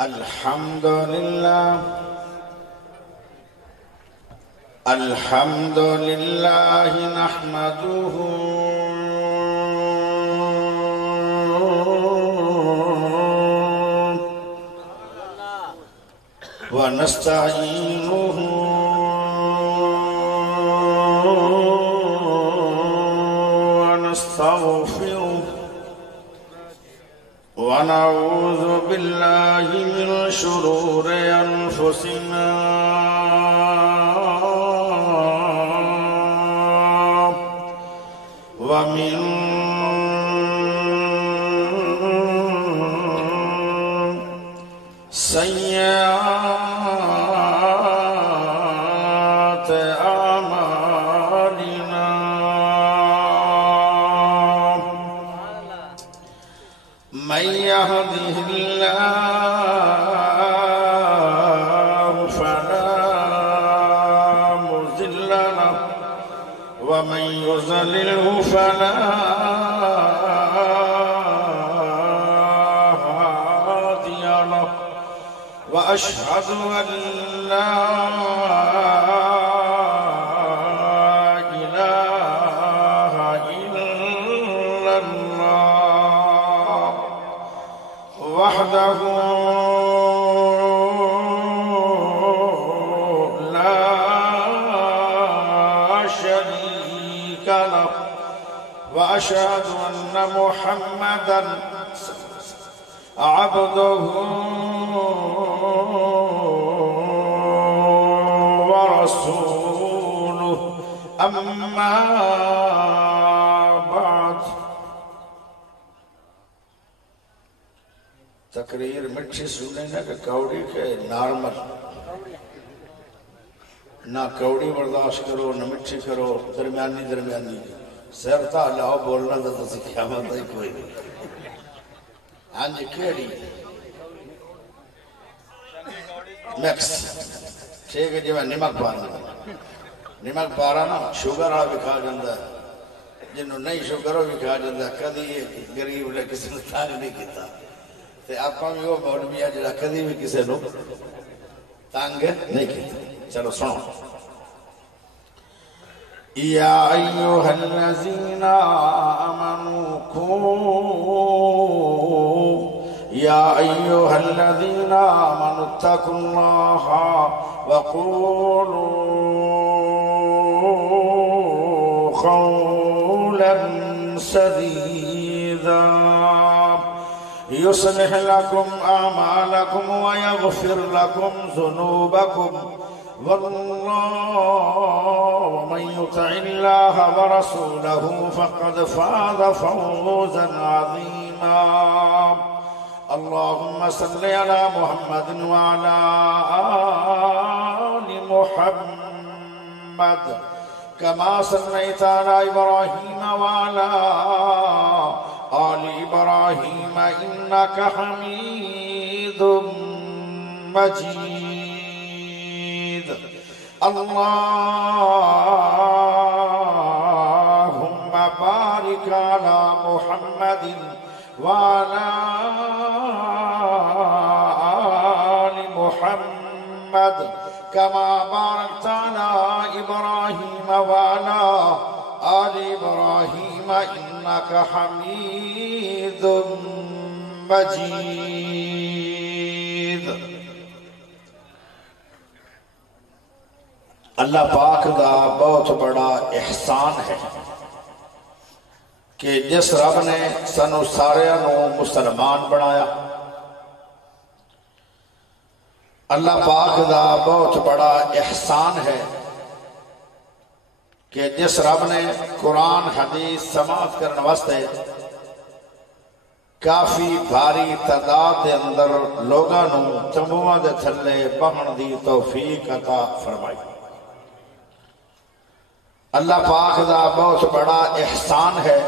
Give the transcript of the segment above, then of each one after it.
الحمد لله الحمد لله نحمده ونستعينه ونستغفره ونعوذ بالله من شرور أنفسنا ومن سيئات أعمالنا من يهده الله فلا مضل له ومن يضلله فلا هادي له وأشهد أن لا إله إلا الله وحده لا شريك له وأشهد أن محمدًا عبده ورسوله أما بعد تقریر مٹھی سننے نہ کہ کوڑی کے نارمل نہ کوڑی برداشت کرو نہ مٹھی کرو درمیانی سیرتا لاؤ بولنا تو قیامت ہے کوئی نہیں ہاں جی کیڑی میکس ٹھیک ہے جی میں نمک پارا نا شوگر آ بھی کھا جاندہ ہے جنہوں نہیں شوگر ہو بھی کھا جاندہ ہے کدی غریب نے کسی نے تانگ نہیں کیتا تے آپ بھی وہ مولوی ہے جڑا کدی بھی کسی لوگ تانگ نہیں کیتا چلو سنو یا ایوہا الذین آمنوا یا ایوہا الذین آمنوا اتقوا اللہ وقولوا قولا سدیدا يصلح لكم أعمالكم ويغفر لكم ذنوبكم ومن يطع الله ورسوله فقد فاز فوزا عظيما اللهم صل على محمد وعلى آل محمد كما صليت على إبراهيم وعلى آل إبراهيم إنك حميد مجيد اللهم بارك على محمد وعلى آل محمد كما باركت على إبراهيم وعلى آل إبراهيم إنك حميد مجيد اللہ پاک دا بہت بڑا احسان ہے کہ جس رب نے سانو سارے مسلمان بنایا اللہ پاک دا بہت بڑا احسان ہے کہ جس رب نے قرآن حدیث سماعت کرنے واسطے کافی بھاری تعداد دے اندر لوگاں نو تنبواں دے تھلے بہن دی توفیق عطا فرمائی اللہ پاک دا بہت بڑا احسان ہے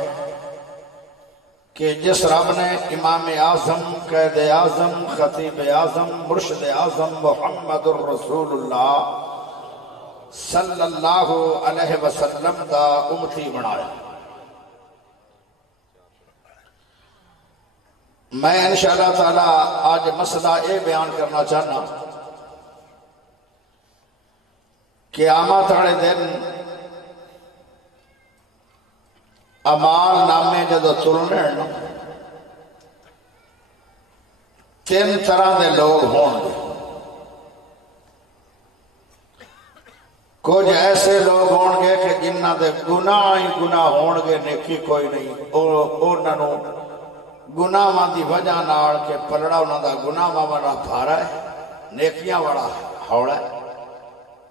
کہ جس رب نے امام اعظم قائد اعظم خطیب اعظم مرشد اعظم محمد الرسول اللہ صلی اللہ علیہ وسلم دا امتی بنایا میں انشاءاللہ تعالی آج مسئلہ یہ بیان کرنا چاہنا کہ قیامت والے دن اعمال نامے جدو تلنے تین طرح دے لوگ ہون گے۔ کچھ ایسے لوگ ہون گے کہ جنہ دے گناہ ہی گناہ ہون گے، نیکی کوئی نہیں، انہوں نے گناہاں دی وجہ نال کہ پلڑا انہوں دا گناہاں والا بھارا ہے، نیکیاں والا ہوڑا ہے۔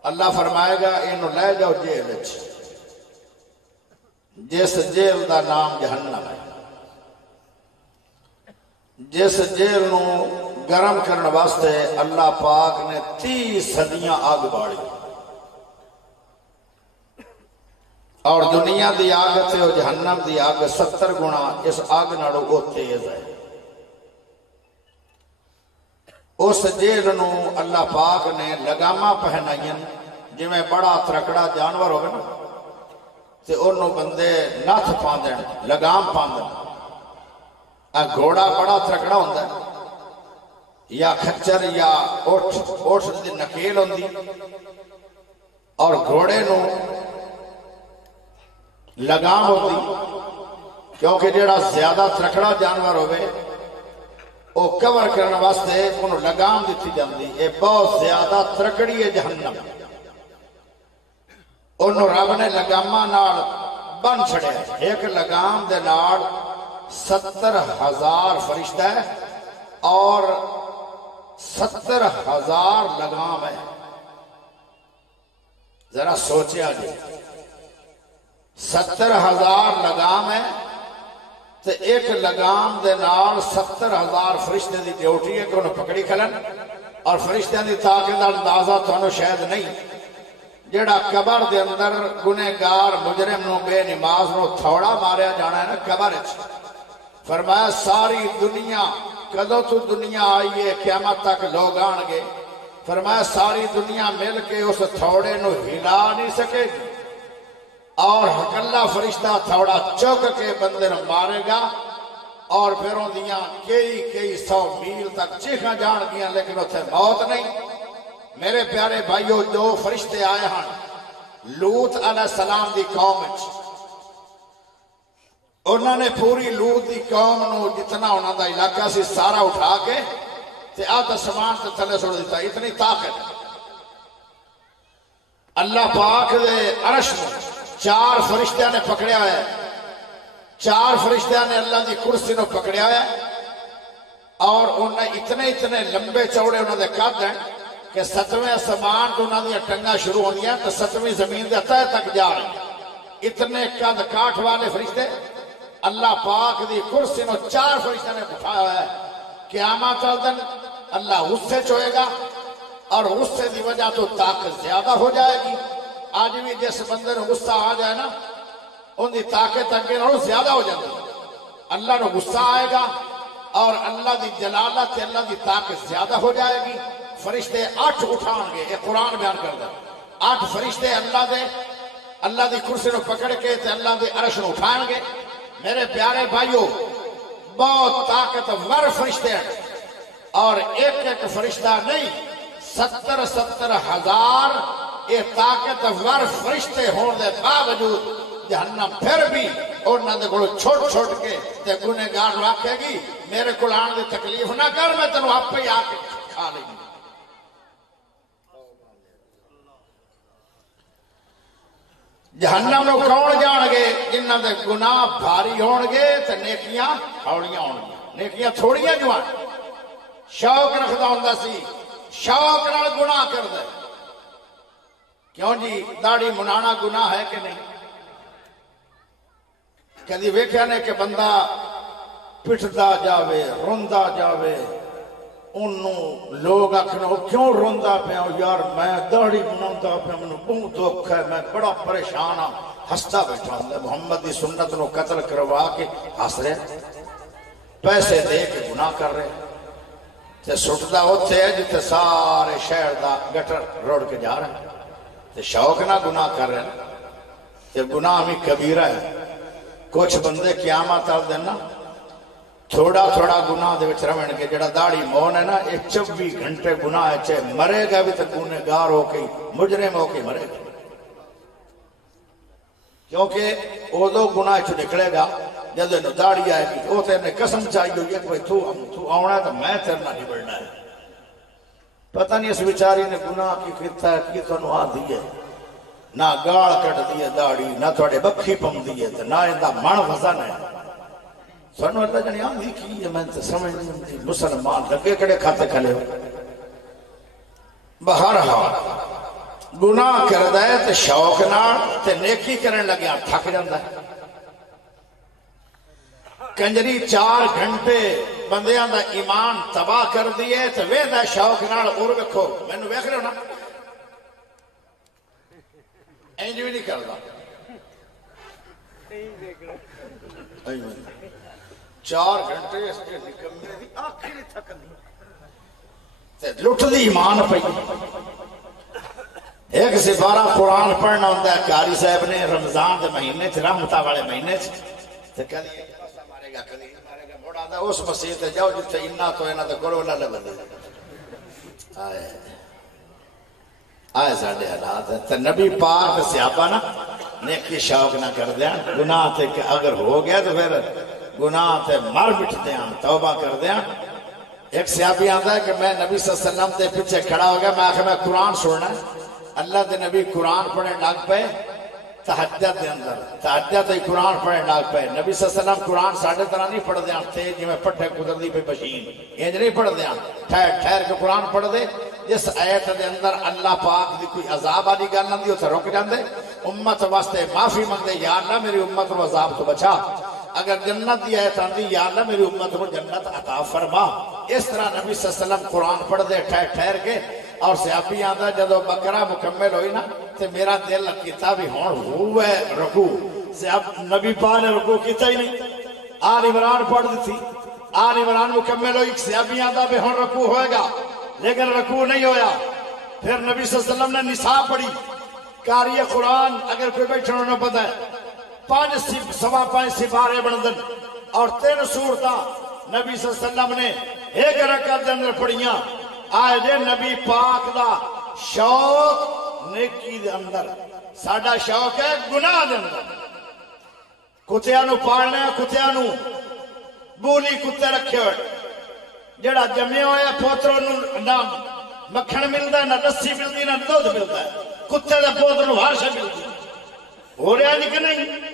اللہ فرمائے گا انہوں لے جاؤ جیل وچ، جس جیل دا نام جہنم ہے، جس جیل نو گرم کرنے واسطے اللہ پاک نے 30 صدیاں آگ باڑی، اور دنیا دی آگ تے او جہنم دی آگ 70 گنا اس آگ نالوں او تیز ہے۔ اس جیل نو اللہ پاک نے لگاماں پہنائیں، جی میں بڑا ترکڑا جانور ہوگا نا تے انہوں بندے ناتھ پاندیں، لگام پاندیں۔ گھوڑا بڑا ترکڑا ہوندہ ہے، یا کھچر یا اوٹھ دی نکیل ہوندی، اور گھوڑے نو لگام ہوتی، کیونکہ جڑا زیادہ ترکڑا جانور ہوئے وہ کور کرنے واسطے انہوں لگام دیتی جاندی۔ یہ بہت زیادہ ترکڑی ہے جہنم، انہوں رب نے لگاماں نال بن چھڑے، ایک لگام دے نال 70,000 فرشتہ ہے اور 70,000 لگام ہے۔ ذرا سوچے آجے 70,000 لگام ہے تو ایک لگام دے نال 70,000 فرشتے دی ڈیوٹی ہے کہ انہوں پکڑی کھلن، اور فرشتیاں دی طاقت دا اندازہ تو انہوں شاید نہیں۔ جڑا قبر دے اندر گنہگار مجرم نو بے نماز نو تھوڑا ماریا جانا ہے نا قبر اچھ، فرمایا ساری دنیا کدو تو دنیا آئی ہے قیامت تک لوگ آن گے، فرمایا ساری دنیا مل کے اس تھوڑے نو ہلا نہیں سکے گی، اور حقلہ فرشتہ تھوڑا چوک کے بندے نو مارے گا، اور پھر ان دیاں کئی 100 میل تک چیخاں جان گیا، لیکن اتھے موت نہیں۔ میرے پیارے بھائیو، جو فرشتے آئے ہیں لوط علیہ السلام دی قوم اچھ، انہوں نے پوری لوط دی قوم نو جتنا انہوں دا علاقہ سی سارا اٹھا کے تے آدھا سامان تے تھلے چھوڑ دیتا، اتنی طاقت۔ اللہ پاک دے عرش میں 4 فرشتیاں نے پکڑیا ہے، 4 فرشتیاں نے اللہ دی کرسی نو پکڑیا ہے، اور انہیں اتنے لمبے چوڑے انہوں نے قد ہیں کہ 7ویں آسمان تو انہوں نے ٹنگا شروع ہو دیا تو 7ویں زمین دے تہ تک جا رہے ہیں۔ اتنے قد کاٹ والے فرشتے اللہ پاک دی کرسی نو 4 فرشتیاں نے اٹھایا ہے۔ قیامت دن اللہ غصے چوئے گا، اور غصے دی وجہ تو طاقت زیادہ ہو جائے گی۔ آج بھی جس بندے نے غصہ آ جائے نا ان دی طاقت اگے نالوں زیادہ ہو جائے گی۔ اللہ نے غصہ آئے گا اور اللہ دی جلالت اللہ دی طاقت زیادہ ہو جائے گی۔ فرشتے 8 اٹھان گے، یہ قرآن بیان کر دے، 8 فرشتے اللہ دی کرسی نو پکڑ کے تے اللہ دی عرش نو اٹھائیں گے۔ میرے پیارے بھائیو، بہت طاقتور فرشتے ہیں، اور ایک فرشتہ نہیں، 70,000 یہ طاقتور فرشتے ہون دے باوجود جہنم پھر بھی انہوں نے کو چھوٹ کے تے گنہگار رکھے گی، میرے کو آن دی تکلیف نہ کر، میں تنوں آپ پہ آ کے کھا لیں گی۔ جہنم نو کون جان گے؟ جنہاں دے گناہ بھاری ہون گے تے نیکیاں ہوڑیاں ہون گے۔ نیکیاں تھوڑیاں جو ہیں، شوق رکھدا ہوندا سی، شوق نال گناہ کر دے۔ کیوں جی داڑھی منانا گناہ ہے کہ نہیں؟ کدی ویکھیا نے کہ بندہ پٹھدا جاوے، روندا جاوے، انہوں لوگ آکھنا کیوں روندا پیا؟ یار میں داڑھی مناوندا پیا، مینوں بہت دکھ ہے، میں بڑا پریشان ہاں، ہستا بیٹھا ہوں۔ محمد دی سنت نو قتل کروا کے ہس رہے، پیسے دے کے گناہ کر رہے، تے سٹدا اوتھے ہے جتے سارے شہر دا گٹر روڑ کے جا رہے ہیں، تے شوق نہ گناہ کر رہے ہیں۔ تے گناہ بھی کبیرہ ہے۔ کچھ بندے قیامت آل دینا تھوڑا تھوڑا گناہ دے وچ رہن کے جڑا داڑھی مون ہے نا یہ 24 گھنٹے گناہ ہے مرے گا بھی تو گنہگار ہو کے مجرم ہو کے مرے گا کیونکہ ادو گناہ چ نکلے گا جب انہوں داڑھی آئے گی وہ تیرے قسم چاہیے ہوئی ہے کہ تو آنا ہے تو میں تیرنا نہیں بڑھنا ہے پتہ نہیں اس بیچاری نے گناہ کی کیتا ہے کی تو نوہ دیئے نہ گاڑ کٹ دیئے داڑھی نہ تھوڑے بکھی پم دیئے نہ اندہ من وزن ہے سنو اللہ جنی آندھی کی ہے میں تے سمجھ نہیں دی مسلمان لگے کڑے کھاتے کھلے ہو بہرحال گناہ کردہ ہے تے شوق نار تے نیکی کرنے لگے آپ تھک جاندہ ہے کنجری 4 گھنٹے بندیاں دا ایمان تباہ کر دیئے تو ویدہ شوق نال اور ویکھو میں نے ویکھ رہے ہو نا اینج بھی نہیں کردا 4 گھنٹے اس کے نکمنے دی آنکھیں نہیں تھکنی تے لٹ دی ایمان پئی ایک سپارہ قرآن پڑھنا ہوتا ہے قاری صاحب نے رمضان دے مہینے چ رحمتہ والے مہینے چ تے کدی مارے گا کدی مارے گا موڑ آندا اس مسیح تے جاؤ جتھے انہاں تو انہاں تے گڑو نہ لگدے آئے ساڈے حالات تے نبی پاک صحابہ نا نیکی شوق نہ کر دیاں گناہ تے کہ اگر ہو گیا تو پھر گناہ تے مر مٹ دیاں توبہ کر دیاں ایک صحابی آتا ہے کہ میں نبی صلی اللہ علیہ وسلم تے پیچھے کھڑا ہو گیا میں آخر میں قرآن سننا اللہ دے نبی قرآن پڑھنے لگ پے تہجد دے اندر تہجد تے قرآن پڑھنے لگ پے نبی صلی اللہ علیہ وسلم قرآن ساڑھے طرح نہیں پڑھ دیاں تھے جو میں پٹھے قدرتی پہ بشین یہ نہیں پڑھ دیاں ٹھہر کے قرآن پڑھ دے جس آیت دے اندر اللہ پاک دی کوئی عذاب والی گل نہ دی تے رک جاندے امت واسطے معافی مانگدے یا اللہ میری امت کو عذاب تو بچا اگر جنت دی آیت آندی یا اللہ میری امت کو جنت عطا فرما اس طرح نبی صلی اللہ علیہ وسلم قرآن پڑھ دے ٹھہر کے اور صحابی آندا جدو بقرہ مکمل ہوئی نا تے میرا دل کیتا بھی ہون ہوئے رکوع نبی پاک نے رکوع کیتا ہی نہیں آل عمران پڑھ دی تھی آل عمران مکمل ہوئی صحابی آندا بھی ہون رکوع ہوئے گا لیکن رکوع نہیں ہویا پھر نبی صلی اللہ علیہ وسلم نے نساء پڑھی قاری قرآن اگر کوئی بیٹھنا نہ پتہ ہے 5 سپارے بندن اور 3 سورتاں نبی صلی اللہ علیہ وسلم نے ایک رکعت دے اندر پڑھیاں آئے جے نبی پاک دا شوق نیکی دے اندر ساڈا شوق ہے گناہ دے اندر کتیاں نو پالنا کتیاں نو بولی کتے رکھے ہوئے جڑا جمعے ہوئے پوتروں نہ مکھن ملتا ہے نہ لسی ملتی نہ دودھ ملتا ہے کتے دے پوتر نو ہر شے ملتی ہو رہا نہیں کہ نہیں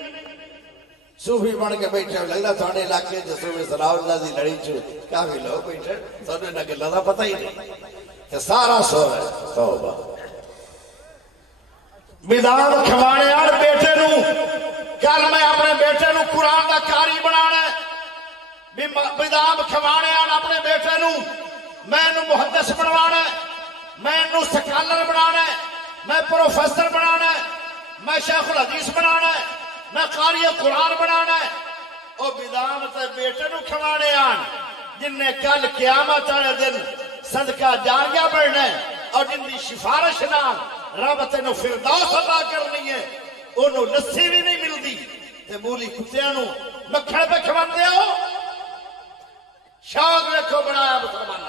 صوفی بن کے بیٹھے لگتا تھوڑے علاقے صوفی صلاح اللہ دی لڑی چو کافی لوگ بیٹھے تھوڑے نہ گلا دا پتہ ہی نہیں کہ سارا سو ہے توبہ بدام کھوانے آر بیٹے نو کل میں اپنے بیٹے نو قرآن دا کاری بنانا ہے بدام کھوانے آر اپنے بیٹے نو میں نو محدث بنوانا ہے میں نو سکالر بنانا ہے میں پروفیسر بنانا ہے میں شیخ الحدیث بنانا ہے میں قاری قرآن بنانا ہے او بدام تے بیٹے نو کھوانے آن جن نے کل قیامت والے دن صدقہ جاریہ بڑھنا ہے اور جن دی سفارش نال رب تینو فردوس عطا کرنی ہے انہوں لسی بھی نہیں ملتی تے مولی کتیاں نو مکھن پہ کھواندے ہو شوق رکھو بنایا مسلمان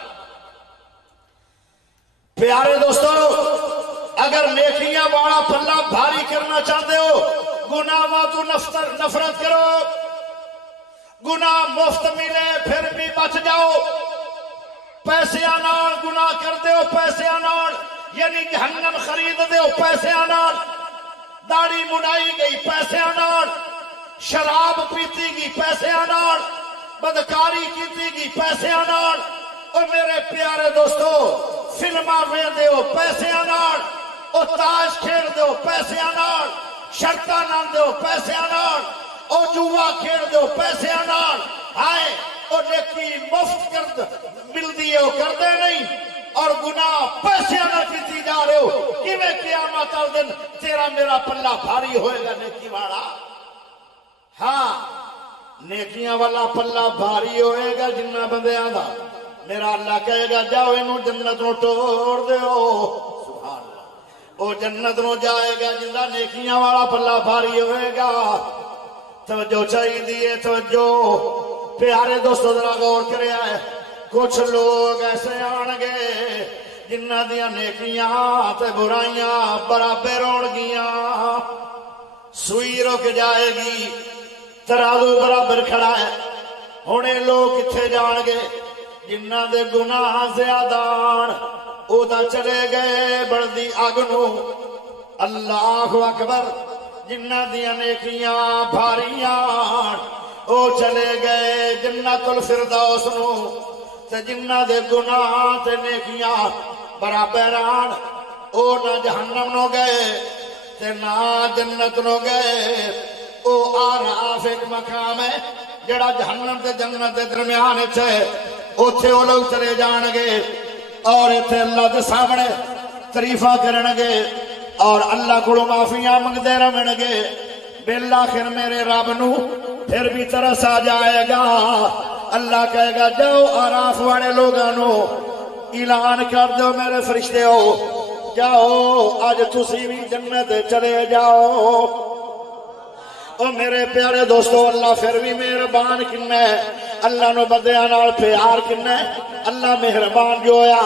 پیارے دوستو اگر نیکیاں والا پلہ بھاری کرنا چاہتے ہو گناہ تو نفرت کرو گناہ مفت ملے پھر بھی بچ جاؤ پیسے آنال گناہ کر دے ہو پیسے آنال یعنی جہنم خرید دے ہو پیسے آنال داڑھی منائی گئی پیسے آنال شراب پیتی گئی پیسے آنال بدکاری کیتی گئی پیسے آنال اور میرے پیارے دوستو فلمہ میں دے ہو پیسے آنال اور تاج کھیل دے ہو پیسے آنال شرطہ نہ دے ہو پیسے آنال اور جوا کھیل دے ہو پیسے آنال آئے اور نیکی مفت کر مل دیئے ہو کر دے نہیں اور گناہ پیسے نہ کیتی جا رہے ہو کہ میں قیامت آل دن تیرا میرا پلہ بھاری ہوئے گا نیکی والا ہاں نیکیاں والا پلہ بھاری ہوئے گا جنہ بندے آدھا میرا اللہ کہے گا جاؤ انہوں جنت نو ٹوڑ دے ہو سبحان اللہ او جنت نو جائے گا جنہ نیکیاں والا پلہ بھاری ہوئے گا توجہ چاہیے دیئے توجہ پیارے دوستو ذرا غور کریا ہے، کچھ لوگ ایسے آن گے جنہ دیا نیکیاں تے برائیاں برابر ہون گیاں، سوئی رک جائے گی، ترازو برابر کھڑا ہے۔ ہونے لوگ کتھے جان گے جنہ دے گناہ زیادان، او دا چلے گئے بڑھدی اگ نو، اللہ اکبر۔ جنہ دیا نیکیاں بھاریاں او چلے گئے جنت الفردوس نو، تے جنہ دے گناہ تے نیکیاں برابر آن، او نہ جہنم نو گئے تے نہ جنت نو گئے۔ او آراف ایک مقام ہے جڑا جہنم تے جنت دے درمیان ہے، اوتھے او لوگ چلے جان گے اور ایتھے اللہ دے سامنے تعریفاں کرن گے اور اللہ کو معافیاں منگدے رہن گے۔ بالآخر میرے رب نو پھر بھی ترس آ جائے گا، اللہ کہے گا جاؤ آراف والے لوگاں نو اعلان کر دو میرے فرشتے ہو، جاؤ آج تسی بھی جنت چلے جاؤ۔ او میرے پیارے دوستو، اللہ پھر بھی مہربان کن ہے، اللہ نو بدیاں نال پیار کن ہے، اللہ مہربان جو ہویا،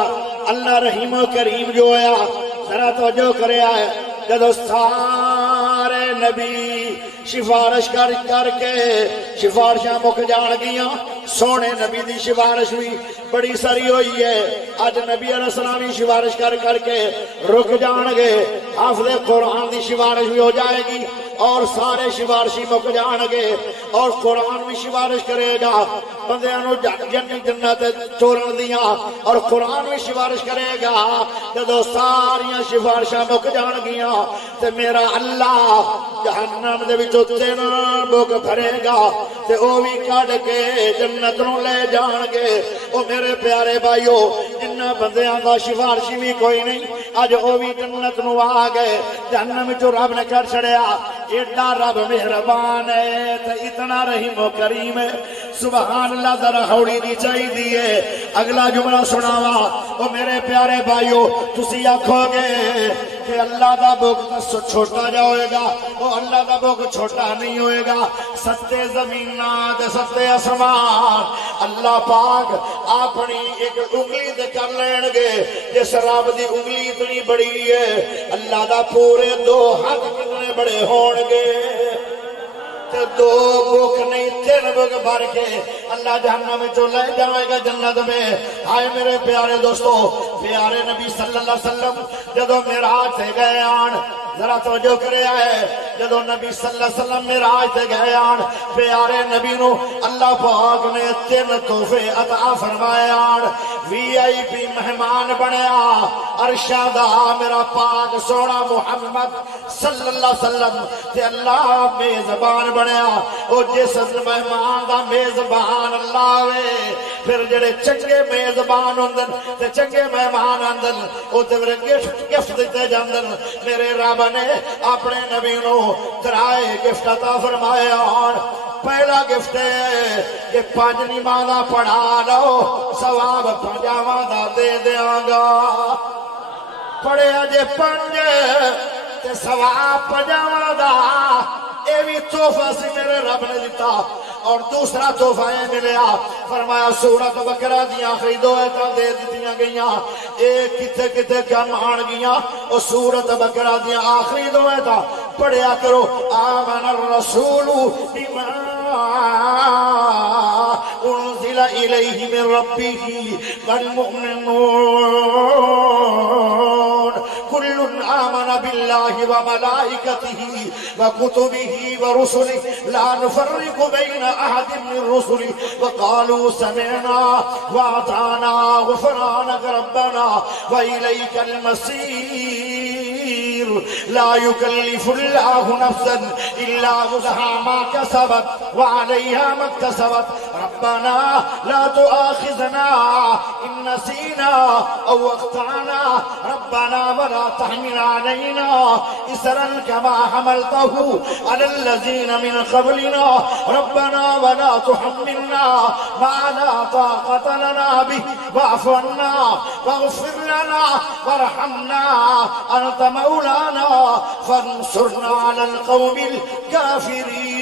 اللہ رحیم و کریم جو ہویا۔ ذرا توجہ کریا ہے، جدو سارے نبی سفارش کر کے سفارشاں مک جان گیاں، سونے نبی دی سفارش بھی بڑی ساری ہوئی ہے، اج نبی علیہ السلام بھی سفارش کر کے رک جان گے، حافظ قرآن دی سفارش بھی ہو جائے گی اور سارے سفارشی مک جان گے اور قرآن بھی سفارش کرے گا بندیاں نو جنت چورن دیاں، اور قرآن بھی سفارش کرے گا۔ جدو ساریاں سفارشاں مک جان گیاں تے میرا اللہ جہنم دے وچوں 3 بک بھرے گا تے او بھی کڈ کے جنت نو لے جان گے۔ او میرے پیارے بھائیو، جنہ بندیاں دا سفارشی بھی کوئی نہیں، اج او بھی جنت نو آ گئے، جہنم وچوں رب نے کر چھڑیا۔ ایڈا رب مہربان ہے تے اتنا رحیم و کریم ہے، سبحان اللہ۔ ذرا ہوڑی دی چاہی دیئے اگلا جملہ سناوا۔ او میرے پیارے بھائیو، تسی آکھو گے کہ اللہ دا بک چھوٹا جا ہوئے گا، وہ اللہ دا بک چھوٹا نہیں ہوئے گا۔ 7 زمیناں تے 7 آسمان اللہ پاک اپنی ایک انگلی دے کر لین گے۔ جس رب دی انگلی اتنی بڑی ہے، اللہ دا پورے 2 ہاتھ کتنے بڑے ہون گے، تے 2 بک نہیں 3 بک بھر کے اللہ جہنم میں جو لے جائے گا جنت میں۔ آئے میرے پیارے دوستو، پیارے نبی صلی اللہ علیہ وسلم جدو معراج سے گئے آن، ذرا توجہ کرے آئے، جدو نبی صلی اللہ علیہ وسلم معراج سے گئے آن، پیارے نبی نو اللہ پاک نے 3 تحفے عطا فرمائے آن۔ VIP مہمان بنیا ارشادہ میرا پاک سونا محمد صلی اللہ علیہ وسلم تے اللہ میزبان بنیا۔ او جس مہمان دا میزبان اللہ وے، پھر جڑے چنگے میزبان ہوندن تے چنگے مہمان آندن او تے گفٹ دیتے جاندن۔ میرے رب نے اپنے نبی نو 3 گفٹ عطا فرمائے آن۔ پہلا گفٹ ہے کہ 5 نمازاں پڑھا لو، ثواب 5 دا دے دیاں گا۔ پڑھیا جے 5 تے ثواب 5 دا، اے بھی تحفہ سی میرے رب نے دیتا۔ اور دوسرا تحفہ یہ ملیا، فرمایا سورۃ بقرہ دیاں آخری 2 آیتاں دے دتیاں گئیاں، ایک کتے کتے کم آن گیاں، اور سورۃ بقرہ دیاں آخری 2 آیتاں پڑھیا کرو۔ آمن الرسول بما انزل الیہ من ربہ والمؤمنون کل آمن باللہ وملائکتہ وکتبہ ورسلہ لا نفرق بین احد من رسلہ وقالوا سمعنا واطعنا غفرانک ربنا وإلیک المصیر۔ لا يكلف الله نفسا إلا وسعها ما كسبت وعليها ما اكتسبت ربنا لا تؤاخذنا إن نسينا أو أخطأنا ربنا ولا تحمل علينا إصرا كما حملته على الذين من قبلنا ربنا ولا تحملنا ما لا طاقة لنا به واعف عنا واغفر لنا وارحمنا أنت مولانا فانصرنا على القوم الكافرين۔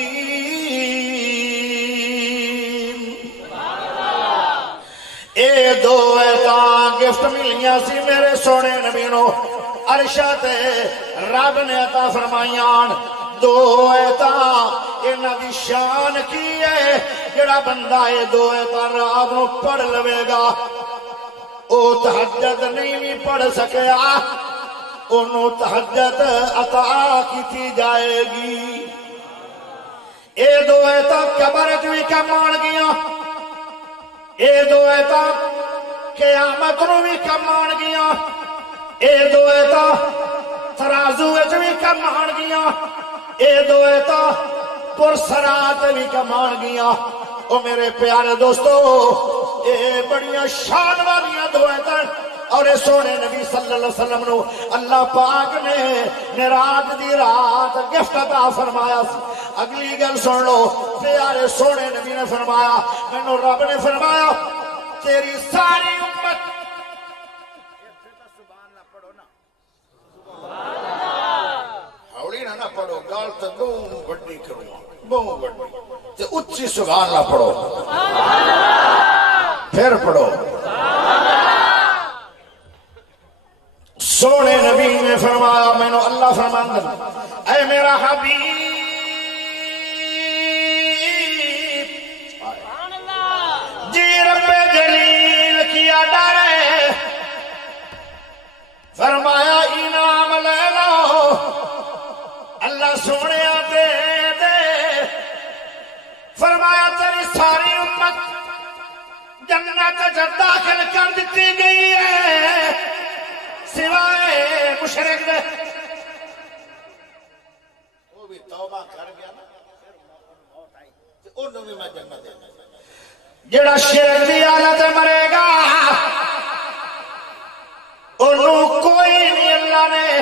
اے دو ایتاں گفٹ ملیاں سی میرے سونے نبی نو عرشہ تے رب نے عطا فرمائیاں دو ایتاں انہاں دی شان کی ہے جڑا بندہ اے دو ایتاں رات نو پڑھ لوے گا او تہجد نہیں بھی پڑھ سکیا انہوں تہجد عطا کی جائے گی اے دو ایتاں قبر بھی کم آن گیا اے دو ایتاں قیامت نو بھی کم آن گیا اے دو ایتاں ترازو بھی کم آن گیا اے دو ایتاں پرسرات بھی کم آن گیا او میرے پیارے دوستو اے بڑیاں شان والیاں دو ایتاں اور اے سونے نبی صلی اللہ علیہ وسلم نو اللہ پاک نے معراج دی رات گفٹ عطا فرمایا اگلی گل سن لو پیارے سونے نبی نے فرمایا مینوں رب نے فرمایا تیری ساری امت سبحان اللہ پڑھو نا ہولی نہ پڑھو گل تے بہت بڑی کرو بہت بڑی تے اچھی سبحان اللہ پڑھو پھر پڑھو سونے نبی نے فرمایا میں نو اللہ فرماندہ اے میرا حبیب جی رب جلیل کیا ڈرے فرمایا انعام لے لو اللہ سونے دے دے فرمایا تیری ساری امت جنت جب داخل کر دیتی گئی ہے سوائے مشرک وہ بھی توبہ کر گیا نا انہوں بھی میں جنت دینا جڑا شرک دی حالت مرے گا انہوں کوئی نہیں اللہ نے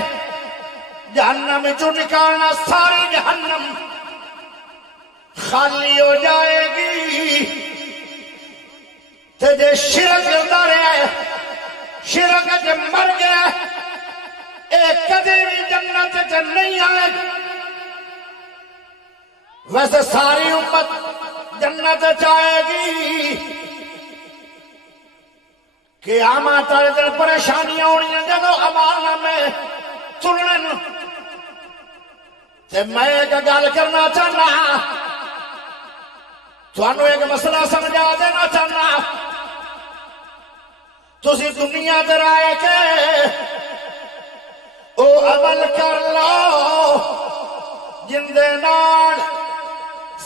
جہنم جو نکالنا ساری جہنم خالی ہو جائے گی تے جے شرک کرتا رہے شرک جب مر گیا ایک کدی بھی جنت جب نہیں آئے ویسے ساری امت جنت جائے گی قیامت والے دن پریشانیاں ہونی جدو اعمال نامے تلنے تے میں ایک گل کرنا چاہنا تھانوں ایک مسئلہ سمجھا دینا چاہنا تسی دنیا در آئے کے او عمل کر لو جن دے نال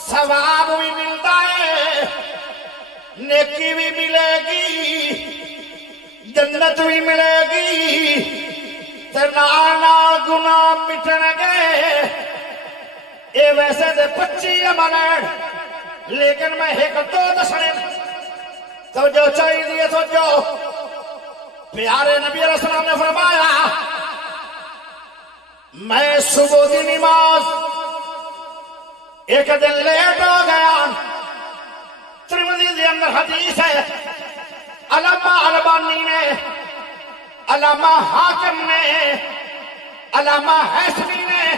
ثواب بھی ملتا ہے نیکی بھی ملے گی جنت بھی ملے گی تے نال گناہ مٹن گے اے ویسے دے 25 عمل ہیں لیکن میں ایک دو دسنے تو جو چاہیے دیئے تو جو پیارے نبی علیہ السلام نے فرمایا میں صبح دی نماز ایک دن لیٹ ہو گیا ترمذی دے اندر حدیث ہے علامہ البانی نے علامہ حاکم نے علامہ حیثمی نے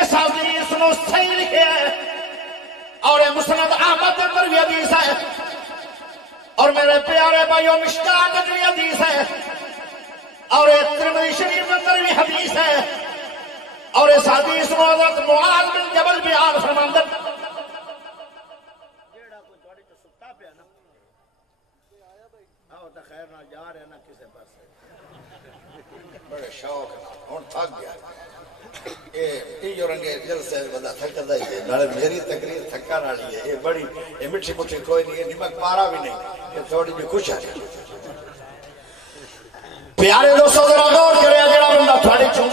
اس حدیث نو صحیح لکھے اور مسند احمد کے اندر بھی حدیث ہے اور میرے پیارے بھائیوں مشکات میں بھی حدیث ہے اور ترمذی شریف کے اندر بھی حدیث ہے اور اس حدیث میں حضرت معاذ بن جبل بیان فرماندے جیڑا کوئی تھوڑی تو ستا پیا نا آؤ تے خیر نہ جا رہے نا کسے پاسے بڑے شوق ہن تھک گیا یہ جو رنگے دل سے بندہ تھکدا ہی ہے نالے میری تقریر تھکان والی ہے یہ بڑی یہ مٹھی مٹھی کوئی نہیں نمک پارا بھی نہیں یہ تھوڑی جی خوش ہے پیارے دوستو ذرا غور کریا جڑا بندہ تھوڑی چونٹ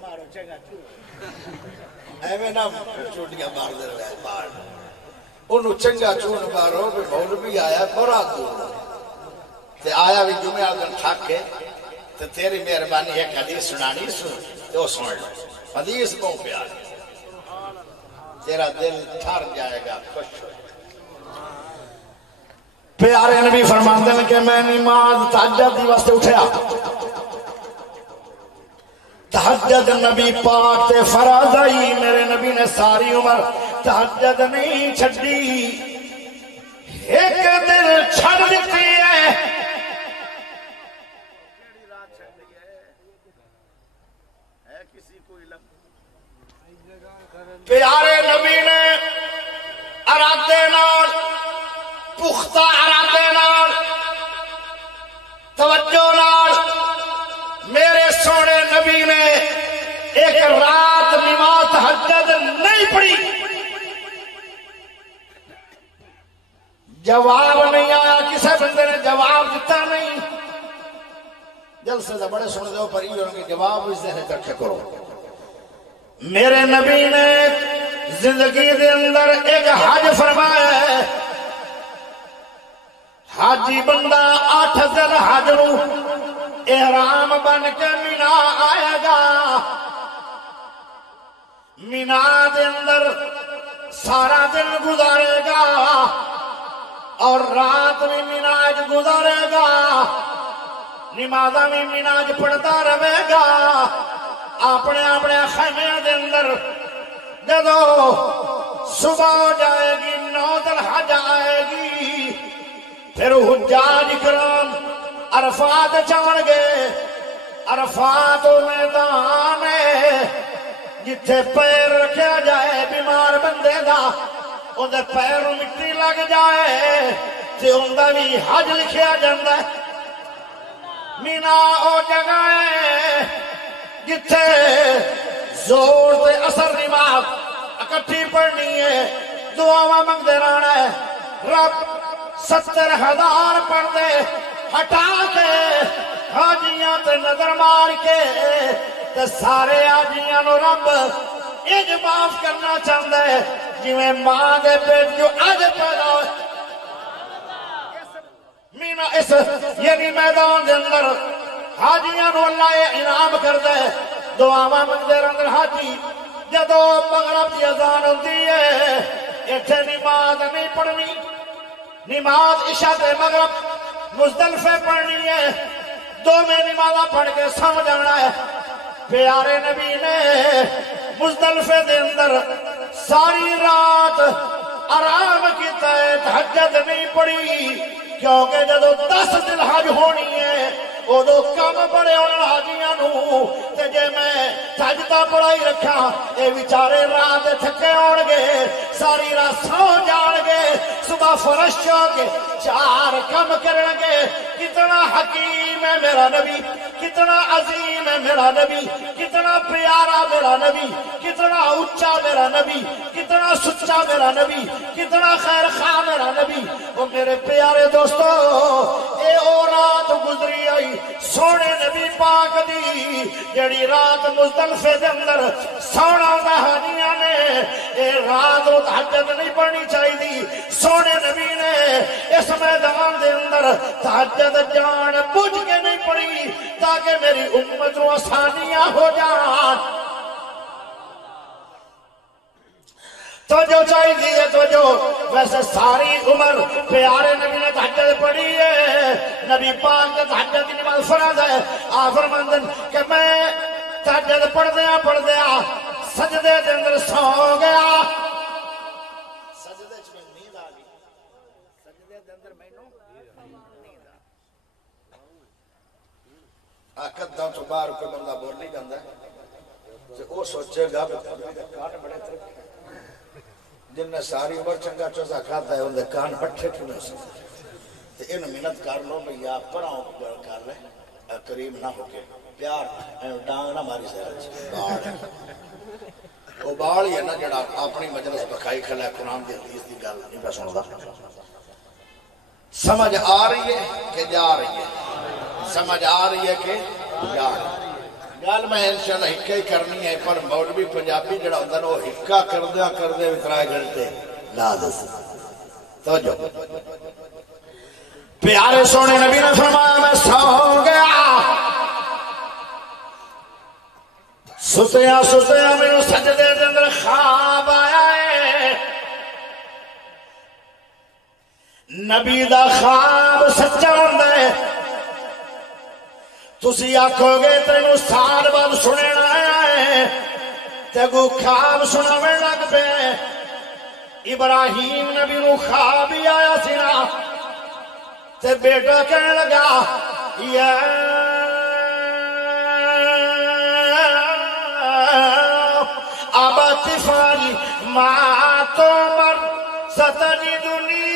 مارو چنگا چونٹ ایویں نہ چونٹیاں مار دے رہے مار انہوں چنگا چونٹ مارو کہ مولوی آیا بڑا دور تے آیا بھی جمعہ دن تھک کے تو تیری مہربانی ایک حدیث سنانی تو سن لو حدیث بہت پیار تیرا دل تھر جائے گا خوش ہو پیارے نبی فرماندے ہیں کہ میں نماز تہجد دی واسطے اٹھیا تہجد نبی پاک تے فرض آئی میرے نبی نے ساری عمر تہجد نہیں چھڈی ایک دل چھڑ دیتی ہے پیارے نبی نے ارادے نال پختہ ارادے نال توجہ نال میرے سونے نبی نے ایک رات نماز تہجد نہیں پڑھی جواب نہیں آیا کسی بندے نے جواب دیتا نہیں جلسے سے بڑے سن دو پر یہ ہوں گے جواب اس ذہن رکھے کرو میرے نبی نے زندگی دے اندر ایک حج فرمایا ہے حاجی بندہ 8 دن حج نو احرام بن کے مینا آئے گا مینا دے اندر سارا دن گزارے گا اور رات بھی مناج گزارے گا نمازاں بھی مناج پڑھتا رہے گا اپنے اپنے خیمے دے اندر جدو صبح ہو جائے گی 9 دن حج آئے گی پھر حجاج کرام عرفات چڑھ گے عرفات و میدان ہے جتھے پیر رکھا جائے بیمار بندے دا اندر پیر مٹی لگ جائے تے اندر بھی حج لکھیا جاندہ ہے مینا او جگہ ہے جتھے زور تے اثر نماز اکٹھی پڑھنی ہے دعاواں منگدے رہنا ہے رب 70,000 پڑھدے ہٹا کے حاجیاں تے نظر مار کے تے سارے حاجیاں نو رب اج معاف کرنا چاہتا ہے جویں ماں دے پیٹ جو اج پیدا ہوئے مینا اس یعنی میدان دے اندر حاجیاں نو اللہ انعام کرتا ہے دعاواں منگدے رہندے حاجی جدو مغرب دی اذان ہوندی ہے ایتھے نماز نہیں پڑھنی نماز عشاء تے مغرب مزدلفے پڑھنی ہے دو میں نمازاں پڑھ کے سو جانا ہے پیارے نبی نے مزدلفے دے اندر ساری رات آرام کیتا ہے تہجد نہیں پڑھی کیونکہ جدو 10 دن حج ہونی ہے ادو کم بڑے ہونے حاجیاں نو تے جے میں تہجدہ پڑھائی رکھا اے بیچارے رات تھکے ہون گے ساری رات سو جان گے صبح فرش ہو کے 4 کم کرن گے کتنا حکیم ہے میرا نبی کتنا عظیم ہے میرا نبی کتنا پیارا میرا نبی کتنا اونچا میرا نبی کتنا سچا میرا نبی کتنا خیر خواہ میرا نبی وہ میرے پیارے دوستو اے او رات گزری آئی سونے نبی پاک دی جڑی رات مزدلفے دے اندر سونا دا حاجیاں نے اے رات رو تہجد نہیں پڑھنی چاہی دی سونے نبی نے اس میدان دے اندر تہجد جان بجھ کے نہیں پڑھی تاکہ میری امت رو آسانیاں ہو جان تو جو چاہی دیئے تو جو ویسے ساری عمر پیارے نبی نے تہجد پڑھی ہے نبی پاک نے تہجد کی نماز فرض ہے آخر مندن کہ میں تہجد پڑھ دیا سجدے دے اندر سو گیا سجدے میں نیند آ گئی سجدے دے اندر میں نیند آکدہ تو باہر کوئی بندہ بول نہیں جاندہ ہے وہ سوچے گا کان بڑے ترک جن نے ساری عمر چنگا چوزا کھاتا ہے انہیں کان بٹھے کیوں نہیں سکتے تو ان منت کر لو بھئی آپ پڑھاؤں کر لیں قریب نہ ہو کے پیار ڈانگ نہ ماری سے باڑ ہے وہ باڑ ہی ہے نا جڑا اپنی مجلس بکھائی کھلا ہے قرآن دی حدیث دی گل نہیں پہ سن دا سمجھ آ رہی ہے کہ جا رہی ہے سمجھ آ رہی ہے کہ جا رہی ہے گل میں انشاءاللہ ہکا ہی کرنی ہے پر مولوی پنجابی جڑا ہوندہ نا وہ ہکا کردے وکرائے گھنٹے لا دس تو جو پیارے سونے نبی نے فرمایا میں سو گیا ستیا میں سجدے دے اندر خواب آیا ہے نبی دا خواب سچا ہوندہ ہے تسی آکھو گے تینوں سال بعد سننا آیا ہے تیگو خواب سناویں لگ پہ ابراہیم نبی نو خواب ہی آیا سی نا تے بیٹا کہنے لگا یا ابت افعل ما تؤمر ستجدنی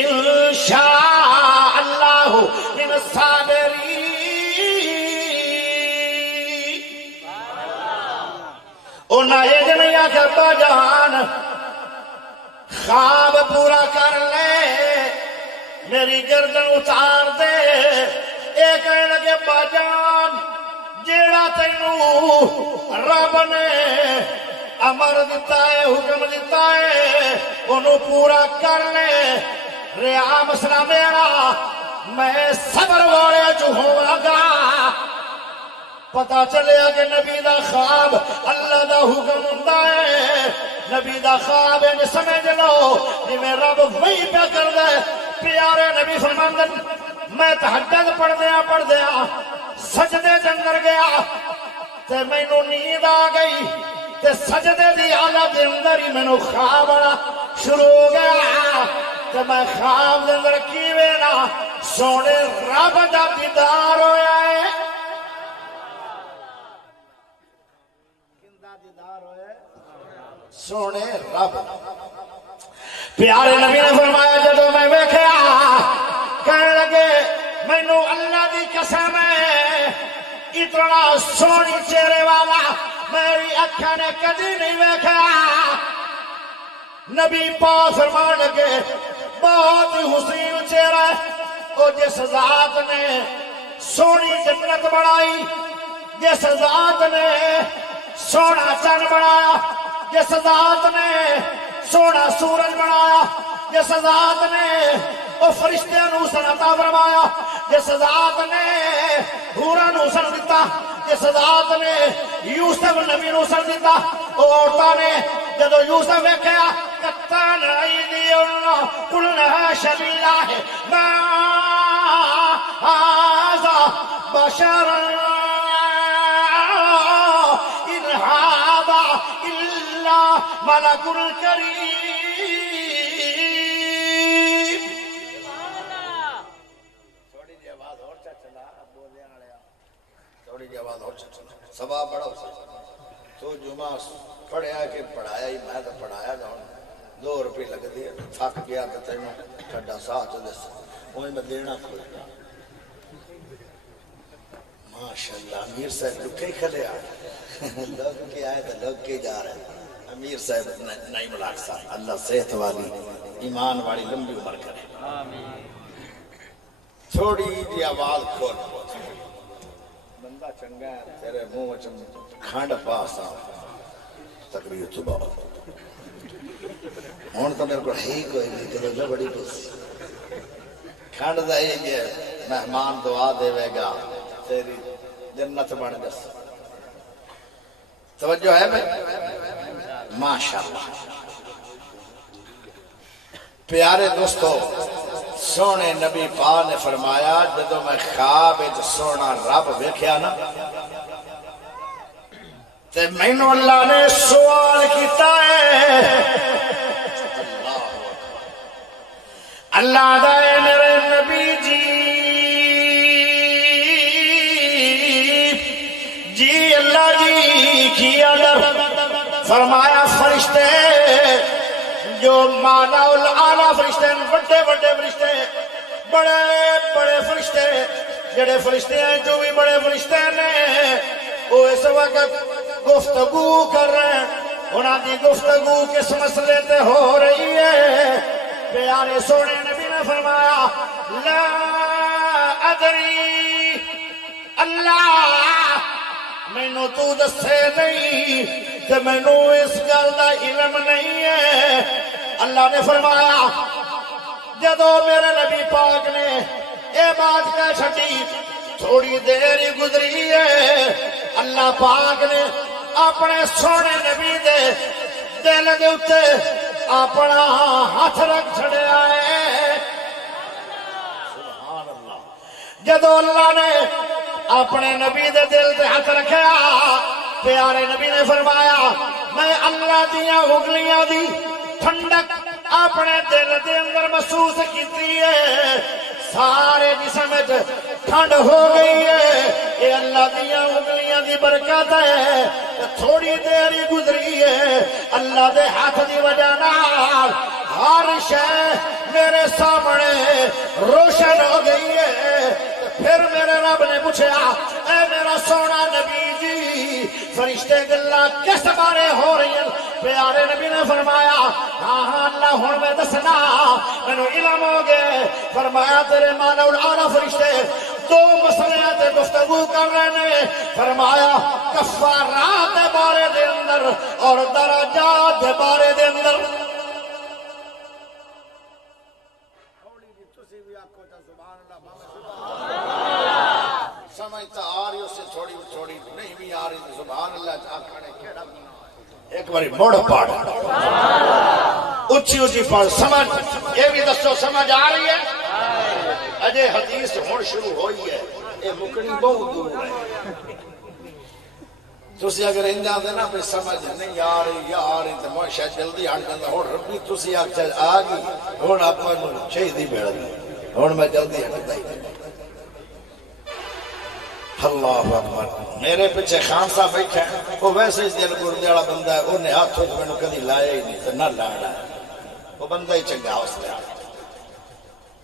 ان شاء اللہ من الصابرین. انہاں یہ نہیں آکھا ابا جان خواب پورا کر لے میری گردن اتار دے. اے کہنے لگے ابا جان جیڑا تینوں رب نے امر دیتا ہے حکم دیتا ہے انہوں پورا کر لے. ریا مسئلہ میرا میں صبر والے جو ہوا گا. پتا چلیا کہ نبی دا خواب اللہ دا حکم ہوندا ہے. نبی دا خواب ہے سمجھ لو جی میں رب وہی پہ کر دے. پیارے نبی فرماندن میں تہجد پڑھ دیا سجدے دے اندر گیا تے مینوں نیند آ گئی تے سجدے دی حالت دے اندر ہی مینوں خواب آنا شروع ہو گیا تے میں خواب دے اندر کی وینا سونے رب دا دیدار ہویا ہے. سونے رب. پیارے نبی نے فرمایا جدو میں ویکھیا کہنے لگے مینوں اللہ دی قسم ہے اتنا سونی چہرے والا میری اکھاں نے کدی نہیں ویکھیا. نبی پاک فرمان لگے بہت ہی حسین چہرہ ہے او جس ذات نے سونی جنت بنائی جس ذات نے سونا چن بنایا جس ذات نے سونا سورج بنایا جس ذات نے او فرشتیاں نو حسن عطا فرمایا جس ذات نے حوراں نو حسن دیتا جس ذات نے یوسف نبی نو حسن دیتا او عورتاں نے جدو یوسف ویکھیا کتان ایدینا قلنا حاشا للہ ما ھذا بشر ان ھذا الا ملک کریم. تھوڑی جی آواز اور چلا بولنے والے تھوڑی جی آواز اور چلا ثواب بڑا ہو سکتا. تو جمعہ پڑھیا کہ پڑھایا ہی میں تو پڑھایا جاؤں 2 روپے لگ دیا تھک گیا تو تینوں ٹھڈا ساتھ دس وہی میں دینا کھول گیا. ماشاءاللہ امیر صاحب لکھے ہی کھلے آئے لوگ کے آئے تو لوگ کے جا رہے ہیں. امیر صاحب نہیں ملاق صاحب اللہ صحت والی ایمان والی لمبی عمر کرے. تھوڑی جی آواز کھول بندہ چنگا ہے تیرے منہ وچن کھانڈ پاس آ تقریر صبح ہون تو میرے کو ہی کوئی نہیں تیرے بڑی خوشی کھانڈ دا یہ مہمان دعا دے گا تیری جنت بن جس. توجہ ہے بھائی ماشاءاللہ. پیارے دوستو سونے نبی پاک نے فرمایا جدو میں خواب وچ سونا رب ویکھیا نا تے مینوں اللہ نے سوال کیتا ہے اللہ دا اے میرے نبی جی اللہ جی کی اندر فرمایا فرشتے جو مالا الاعلیٰ فرشتے بڑے بڑے فرشتے بڑے بڑے فرشتے جڑے فرشتے ہیں جو بھی بڑے فرشتے ہیں وہ اس وقت گفتگو کر رہے ہیں. انہاں دی گفتگو کس مسئلے تے ہو رہی ہے. پیارے سونے نبی نے فرمایا لا ادری اللہ مینوں تو دسے نہیں تے مینوں اس گل دا علم نہیں ہے. اللہ نے فرمایا جدو میرے نبی پاک نے اے بات کہہ چھٹی تھوڑی دیر ہی گزری ہے اللہ پاک نے اپنے سونے نبی دے دل دے اتے اپنا ہاتھ رکھ چھڑیا ہے. سبحان اللہ. جدو اللہ نے اپنے نبی دے دل دے ہاتھ رکھیا پیارے نبی نے فرمایا میں اللہ دیاں انگلیاں دی ٹھنڈک اپنے دل دے اندر محسوس کیتی ہے، سارے جسم ٹھنڈ ہو گئی ہے، یہ اللہ دیاں انگلیاں دی برکت ہے۔ تھوڑی دیر ہی گزری ہے، اللہ دے ہاتھ دی وجہ نال ہر شے میرے سامنے روشن ہو گئی ہے۔ پھر میرے رب نے پوچھا، اے میرا سونا نبی جی، فرشتے گلا کس بارے ہو رہی ہیں؟ پیارے نبی نے فرمایا، ہاں اللہ ہن میں دسنا، مینوں علم ہو گئے۔ فرمایا تیرے مالا الاعلی فرشتے دو مسئلے تے گفتگو کر رہے ہیں۔ فرمایا کفارات دے بارے دے اندر اور درجات دے بارے دے اندر۔ سمجھتا آ رہی اس سے تھوڑی تھوڑی نہیں بھی آ رہی تو سبحان اللہ آکھنے کیڑا گناہ۔ ایک باری موڑ پاڑ اچھی اچھی پاڑ سمجھ، یہ بھی دسو سمجھ آ رہی ہے؟ اجے حدیث ہون شروع ہوئی ہے، یہ مکنی بہت دور ہے۔ تسی اگر اندہ دے نا پہ سمجھ نہیں آ رہی تو میں شاید جلدی ہٹ جاندہ ہون ربی تسی آ گئی ہون آپ کو چاہیے بیڑ گئی ہون میں جلدی ہٹتا ہی اللہ اکبر۔ میرے پیچھے خان صاحب بیٹھے ہیں، وہ ویسے ہی دل گردے والا بندہ ہے، انہیں ہاتھوں تو میں نے کدی لایا ہی نہیں تو نہ لانا ہے، وہ بندہ ہی چنگا اس لئے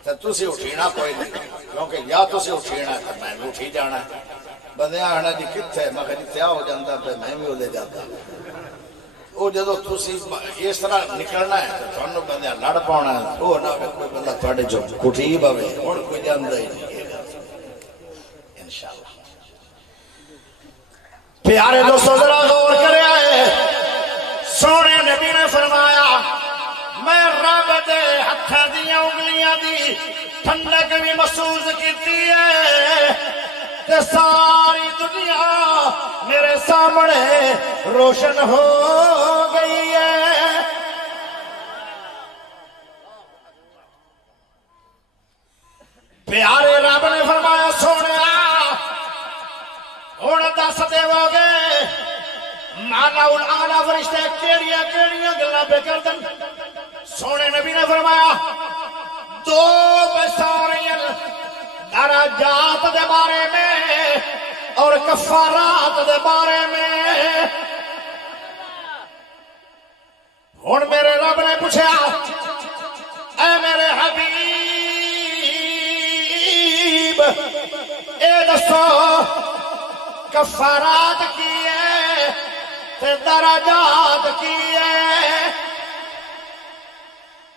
تو تسی اٹھینا کوئی نہیں، کیونکہ یا تسی اٹھینا ہے تو میں بھی اٹھی جانا ہے۔ بندیاں آنا جی کتھے میں کہا جی تیا ہو جاندہ پہ میں بھی ہو دے جاتا وہ جدو تسی اس طرح نکلنا ہے تو تھوڑا بندیاں لڑ پاؤنا ہے، وہ نہ کوئی بندہ تھوڑے جو کٹھی بھوے اور کوئی جاندہ ہی نہیں انشاءاللہ۔ پیارے دوستو ذرا غور کرے آئے، سونے نبی نے فرمایا میں رب دے ہتھاں دیاں انگلیاں دی ٹھنڈک بھی محسوس کیتی ہے تے ساری دنیا میرے سامنے روشن ہو گئی ہے۔ پیارے رب نے فرمایا سونے ہن دس دیو گے مالا الاعلی فرشتے کیڑیاں کیڑیاں گلاں پہ کر دن؟ سونے نبی نے فرمایا دو بساریاں درجات دے بارے میں اور کفارات دے بارے میں۔ ہن میرے رب نے پوچھا اے میرے حبیب اے دسو کفارات کی ہے تے درجات کی ہے؟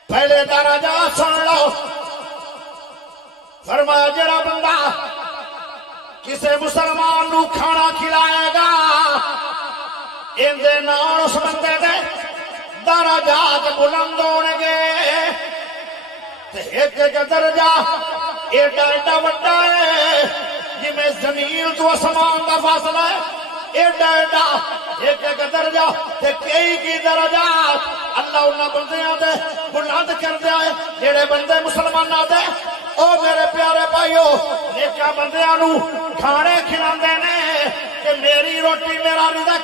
پہلے درجات سن لو۔ فرمایا جڑا بندہ کسے مسلمان نو کھانا کھلائے گا اندے نال اس بندے دے درجات بلند ہون گے تے ایک ایک درجہ ایڈا ایڈا وڈا ہے جی میں زمین تو آسمان کا فاصلہ ہے، ایڈا ایڈا ایک ایک درجہ تے کئی کی درجات اللہ انہاں بندیاں دے بلند کر دیا ہے جڑے بندے مسلماناں دے او میرے پیارے بھائیو نیکا بندیاں نو کھانے کھلاندے نے کہ میری روٹی میرا رزق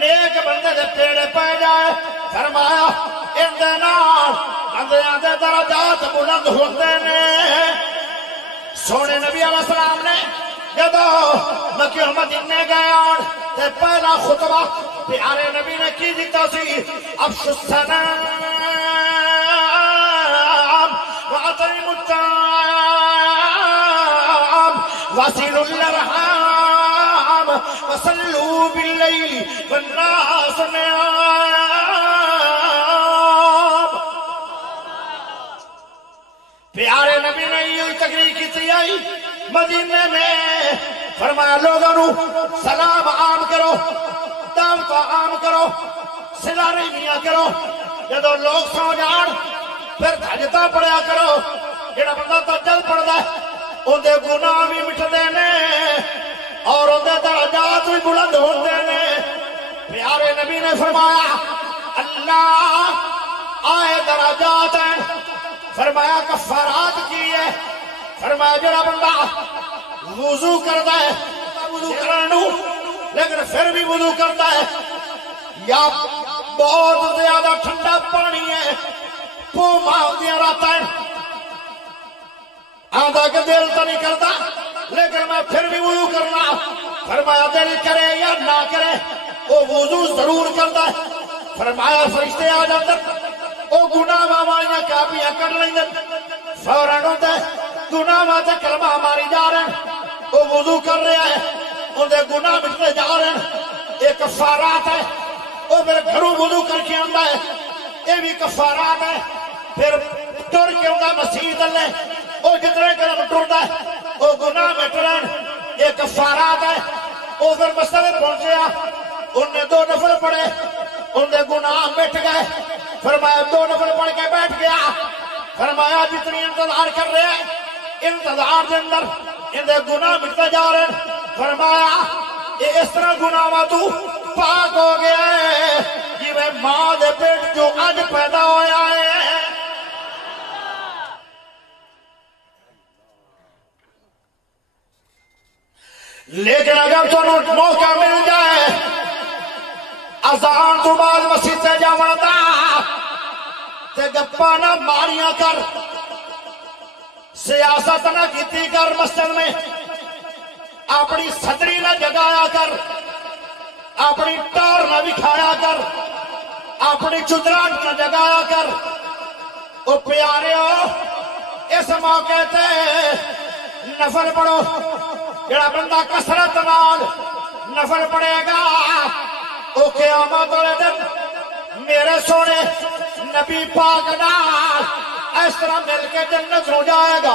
نیک بندے دے پیڑے پہ جائے۔ فرمایا اندے نال بندیاں دے درجات بلند ہوندے نے۔ سونے نبی علیہ السلام نے جدو مکہ و مدینے گئے آن تے پہلا خطبہ پیارے نبی نے کی دیتا سی افشوا السلام وَأَطْعِمُوا الطَّعَامَ وَصِلُوا الْأَرْحَامَ وَصَلُّوا بِاللَّيْلِ وَالنَّاسُ نِيَامٌ۔ پیارے نبی نے یہ تقریر کی تھی آئی مدینے میں، فرمایا لوگوں نو سلام عام کرو، دعوت عام کرو، صلہ رحمیاں کرو، جدو لوگ سو جان پھر تہجدہ پڑھیا کرو۔ جڑا بندہ تہجد پڑھدا ہے اودے گناہ بھی مٹدے نے اور اودے درجات بھی بلند ہوندے نے۔ پیارے نبی نے فرمایا اللہ آئے درجات ہیں، فرمایا کفارات کی ہے۔ فرمایا جڑا بندہ وضو کرتا ہے وضو کرنو لیکن پھر بھی وضو کرتا ہے یا بہت زیادہ ٹھنڈا پانی ہے، پو ماں دیا رات ہے، آدھا کہ دل تو نہیں کرتا لیکن میں پھر بھی وضو کرنا۔ فرمایا دل کرے یا نہ کرے وہ وضو ضرور کرتا ہے۔ فرمایا فرشتے آ جاتے وہ گناہ ماریاں کاپیاں کر لیں فوراً ہوتا ہے گناہ تے کلمہ ماری جا رہے ہیں، وہ وضو کر رہا ہے اندھے گناہ مٹتے جا رہے ہیں۔ ایک کفارات ہے، وہ میرے گھروں وضو کر کے آندا ہے، یہ بھی کفارات ہے۔ پھر ٹر کے آندا مسیح دلے وہ جتنے قدم ٹرتا ہے وہ گناہ مٹ رہے ہیں، یہ کفارات ہے۔ وہ پھر مسجد پہنچیا، انہیں 2 نفل پڑھے، انہیں گناہ مٹ گئے۔ فرمایا 2 نفل پڑھ کے بیٹھ گیا۔ فرمایا جتنی انتظار کر رہے ہیں انتظار کے اندر انہیں گناہ مٹتے جا رہے ہیں۔ فرمایا یہ اس طرح گناہ تو پاک ہو گیا ہے جی میں ماں دے پیٹ جو اج پیدا ہویا ہے۔ لیکن اگر تمہیں موقع مل جائے اذان تو بعد مسجد سے جاون دا تے گپاں نہ ماریاں کر، سیاست نہ کیتی کر، مسجد میں اپنی صدری نہ جگایا کر، اپنی ٹار نہ دکھایا کر، اپنی چدراہٹ نہ جگایا کر۔ او پیاریو اس موقع تے نفل پڑھو، جڑا بندہ کثرت نال نفل پڑھے گا او قیامت والے دن میرے سونے نبی پاک نال اس طرح مل کے جنت ہو جائے گا،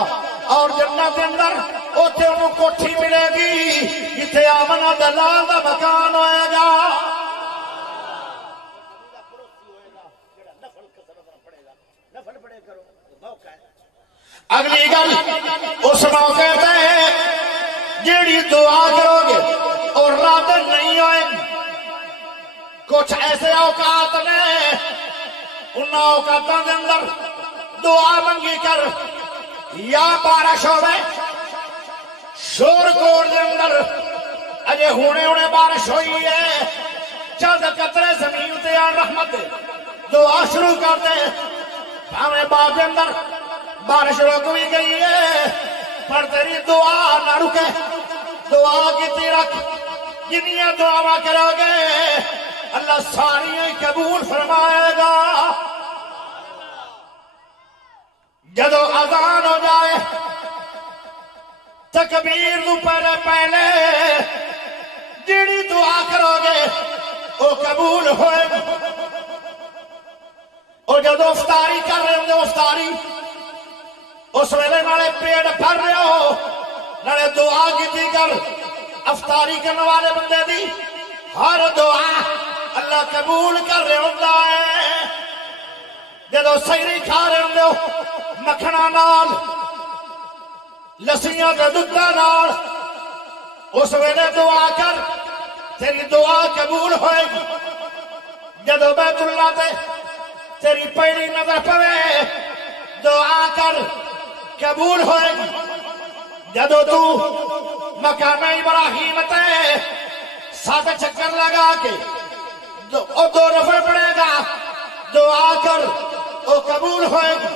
اور جنت کے اندر اوتھے انہوں کوٹھی ملے گی جتھے آمن دلال دا مکان ہوئے گا۔ اگلی گل اس موقع پہ جیڑی دعا کرو گے اور رات نہیں ہوئے گی، کچھ ایسے اوقات نے ان اوقاتوں کے اندر دعا منگی کر، یا بارش ہوئے شور گور کے اندر اجے ہونے بارش ہوئی ہے، چند قطرے زمین تے آن رحمت دعا شروع کر دے۔ ہمیں باغ کے اندر بارش رک بھی گئی ہے پر تیری دعا نہ رکے، دعا کی رکھ، جنیاں دعا کرو گے اللہ ساری قبول فرمائے گا۔ جدو اذان ہو جائے تکبیر تو پہلے جیڑی دعا کرو گے وہ قبول ہوئے گی۔ اور جدو افطاری کر رہے ہوں افطاری اس ویلے نالے پیٹ بھر رہے ہو نالے دعا کی کر، افطاری کرنے والے بندے دی ہر دعا اللہ قبول کر رہے ہوتا ہے۔ جدو سحری کھا رہے ہو مکھنا نال لسیاں دے دودھاں نال اس ویلے دعا کر، تیری دعا قبول ہوئے گی۔ جدو بیت اللہ تے تیری پہلی نظر پوے دعا کر قبول ہوئے گی۔ جدو تو مقام ابراہیم تے 7 چکر لگا کے 2 نفل پڑے گا دعا کر وہ قبول ہوئے گی۔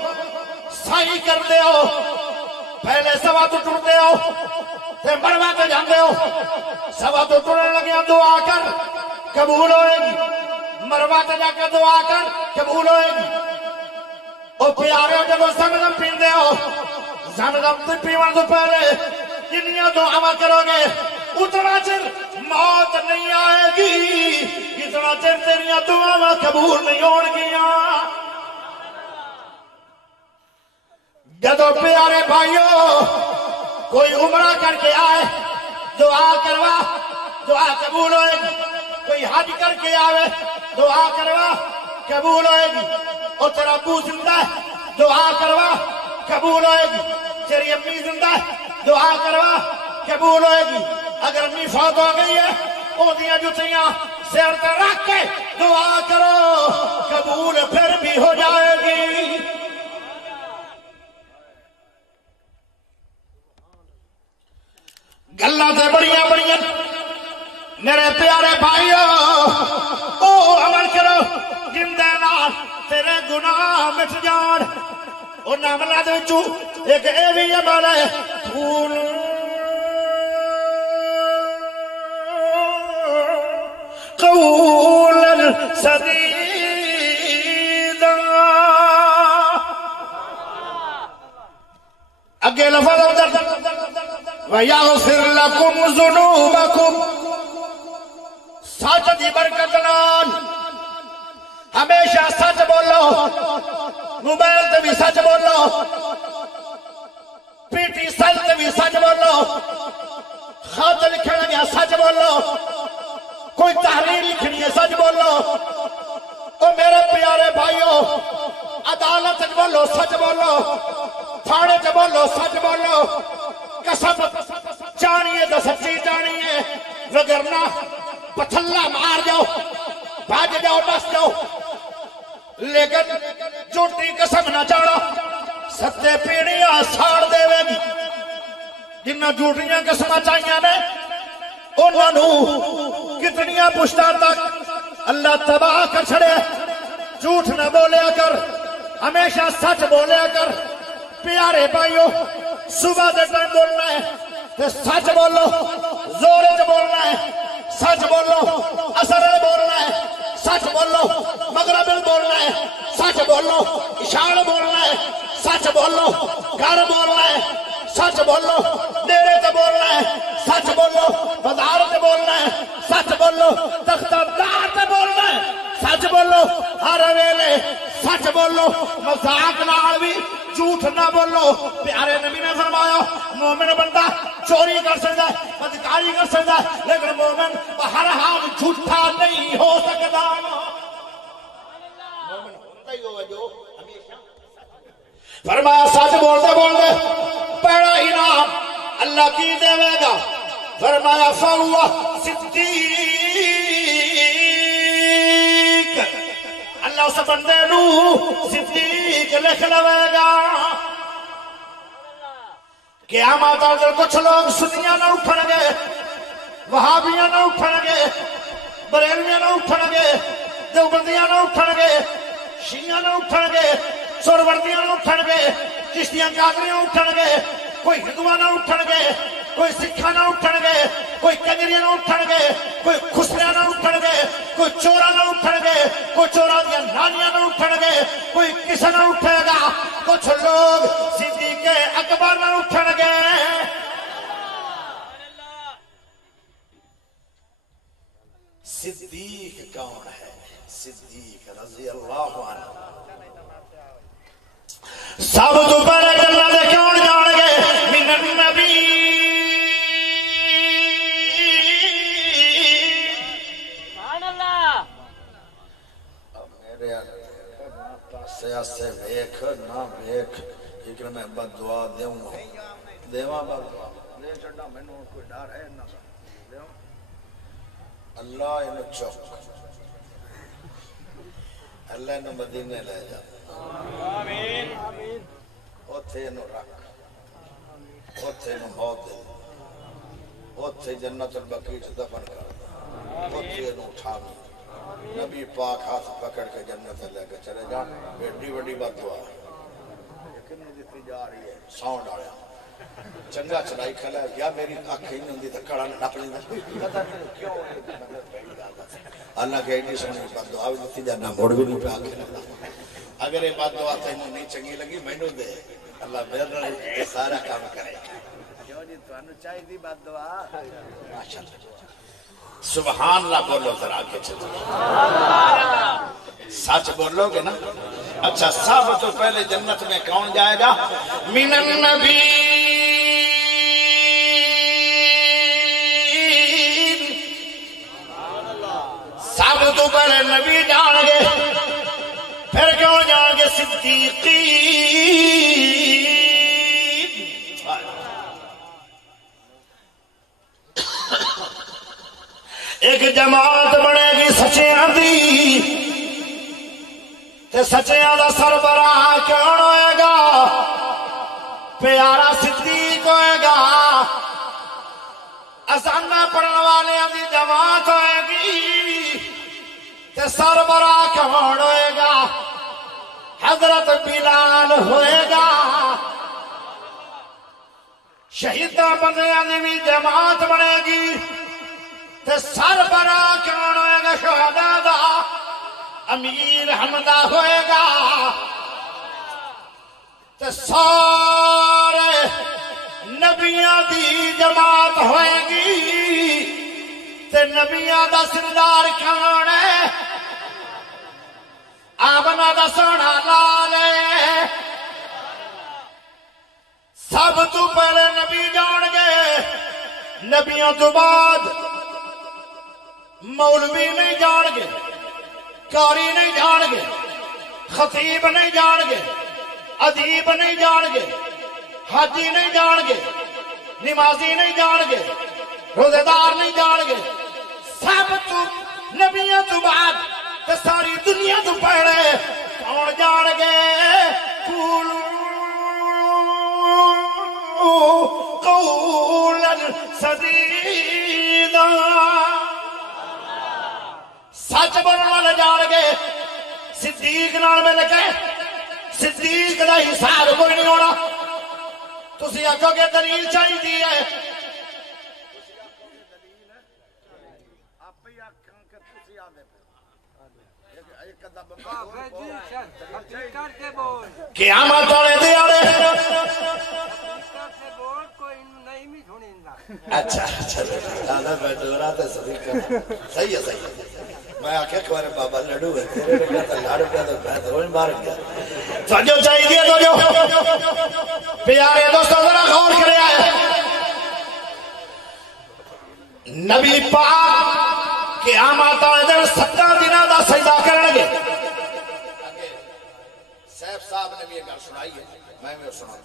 سائی کر دے ہو پہلے سوا تو ٹرتے ہو پھر مروا تے جاندے ہو، سوا تو ٹرنے لگیا دعا کر قبول ہوئے گی، مروا تے جا کے دعا کر قبول ہوئے گی۔ او پیارے جب زمزم پیندے ہو زمزم تے پیون تو پہلے جنیاں دعا کرو گے اتنا چر موت نہیں آئے گی اتنا چر تیریاں دعا قبول نہیں ہون گیاں۔ جدو پیارے بھائیو کوئی عمرہ کر کے آئے دعا کروا دعا قبول ہوئے گی، کوئی حج کر کے آئے دعا کروا قبول ہوئے گی، اور تیرا ابو زندہ ہے دعا کروا قبول ہوئے گی، تیری امی زندہ ہے دعا کروا قبول ہوئے گی۔ اگر امی فوت ہو گئی ہے وہ دیا جتیاں سر پہ رکھ کے دعا کرو قبول پھر بھی ہو جائے گی۔ گلاں تے بڑیاں میرے پیارے بھائیو او عمل کرو جن دے نال تیرے گناہ مٹ جان ان عملہ دے وچوں ایک اے بھی عمل ہے قولا سدیدا اگے لفظ ادھر وَيَغْفِرْ لَكُمْ ذُنُوبَكُمْ سچ دی برکت نال ہمیشہ سچ بولو موبائل تے بھی سچ بولو پی ٹی سچ تے بھی سچ بولو خط لکھن گیا سچ بولو کوئی تحریر لکھنی ہے سچ بولو او میرے پیارے بھائیو عدالت بولو سچ بولو تھانے تے بولو سچ بولو قسم جانیے تو سچی جانیے وگرنہ پتھلا مار جاؤ بھاج جاؤ ڈس جاؤ لیکن جھوٹی قسم نہ چاڑو ستے پیڑیاں ساڑ دے گی جنہ جھوٹیاں قسم چاہیے نے انہوں کتنیاں پشتار تک اللہ تباہ کر چھڑے جھوٹ نہ بولیا کر ہمیشہ سچ بولیا کر پیارے بھائیو صبح دے ٹائم بولنا ہے تو سچ بولو زور سے بولنا ہے سچ بولو اثر بولنا ہے سچ بولو مغرب بولنا ہے سچ بولو اشار بولنا ہے سچ بولو گھر بولنا ہے سچ بولو ڈیرے تے بولنا ہے سچ بولو بازار تے بولنا ہے سچ بولو دفتردار تے بولنا ہے سچ بولو ہر ویلے سچ بولو مذاق نال بھی جھوٹ نہ بولو پیارے نبی نے فرمایا مومن بندہ چوری کر سکتا ہے بدکاری کر سکتا ہے لیکن مومن ہر حال جھوٹا نہیں ہو سکتا مومن ہوتا ہی ہوگا جو ہمیشہ فرمایا سچ بولتے بولتے پہلا انعام اللہ کی دے گا فرمایا فَاللَّهُ صدیق اللہ اس بندے نو صدیق لکھ لوے گا قیامت اگر کچھ لوگ سنیاں نہ اٹھن گے وہابیاں نہ اٹھن گے بریلویاں نہ اٹھن گے دیوبندیاں نہ اٹھن گے شیعہ نہ اٹھن گے سوروردیاں نہ اٹھن گے چشتیاں قادریاں اٹھن گے کوئی ہندوواں نہ اٹھن گے کوئی سکھاں نہ اٹھن گے کوئی کنجریاں نہ اٹھن گے کوئی خسریاں نہ اٹھن گے کوئی چوراں نہ اٹھن گے کوئی چوراں دیاں نانیاں نہ اٹھن گے کوئی کسے نہ اٹھے گا کچھ لوگ صدیق اکبر نہ اٹھن گے صدیق کون ہے صدیق رضی اللہ عنہ سب تو پہلے اللہ دے کون جان گے من النبی سبحان اللہ اب میرے پاسے آسے ویکھ نہ ویکھ لیکن میں بد دعا دیوں دیواں بد دعا لے چھڈا مینوں کوئی ڈر ہے نہ دیوں اللہ انہوں چوک اللہ انہوں مدینے لے جا آمین اوتھے انہوں رکھ اوتھے انہوں موت دے اوتھے جنت البقیع سے دفن کر اوتھے انہوں اٹھامی نبی پاک ہاتھ پکڑ کے جنت لے کے چلے جا بیٹی بڑی بات دعا لیکن دیتی جا رہی ہے ساؤنڈ آیا چنگا چلائی کھلا ہے یا میری آنکھیں نہیں ہوندی تکڑا نپ لینا پتہ نہیں کیوں اللہ کے ایڈی سمجھ بات دعا بھی دیتی جانا موڑ بھی نہیں پہ آنکھیں لگا اگر یہ بات دعا تینوں نہیں چنگی لگی مینوں دے اللہ میرے سارا کام کرے جو جی تو انہوں چاہی دی بات دعا سبحان اللہ بولو ذرا آگے چلو سچ بولو گے نا اچھا سب تو پہلے جنت میں کون جائے گا من النبی سب تو پہلے نبی جان گے پھر کیوں جان گے صدیقین ایک جماعت بنے گی سچیاں دی تے سچیاں دا سربراہ کون ہوئے گا پیارا صدیق ہوئے گا اذانہ پڑھن والوں کی جماعت ہوئے گی تے سربراہ کون ہوئے گا؟ حضرت بلال ہوئے گا۔ شہیداں بندیاں دی بھی جماعت بنے گی تے سربراہ کون ہوئے گا؟ شہداء دا امیر حمزہ ہوئے گا۔ تے سارے نبیاں دی جماعت ہوئے گی تے نبیاں دا سردار کون ہے؟ آمنا دا سونا لال ہے۔ سب تو پہلے نبی جان گے، نبیوں تو بعد مولوی نہیں جان گے، قاری نہیں جان گے، خطیب نہیں جان گے، ادیب نہیں جان گے، حاجی نہیں جان گے، نمازی نہیں جان گے، روزے دار نہیں جان گے۔ سب تو نبیوں تو بعد تے ساری دنیا تو پہلے کون جان گے؟ قولا سدیدا، سچ بولن والے جان گے۔ صدیق نال مل کے صدیق دا حساب کوئی نہیں ہونا۔ تسی آکھو گے دلیل چاہیے ہے، قیامت والے دیاڑے اچھا دادا بیٹھورا تے صحیح ہے صحیح ہے۔ میں آکھے کوارے بابا لڑو ہے تیرے نے کہتا لڑو پہ تو میں تو مار گیا۔ سجو چاہیے تو جو پیارے دوستوں ذرا غور کرے آئے، نبی پاک قیامت والے دن 7 دنوں دا سجدہ کرن گے۔ سیف صاحب نے بھی یہ گل سنائی ہے، میں بھی سنا۔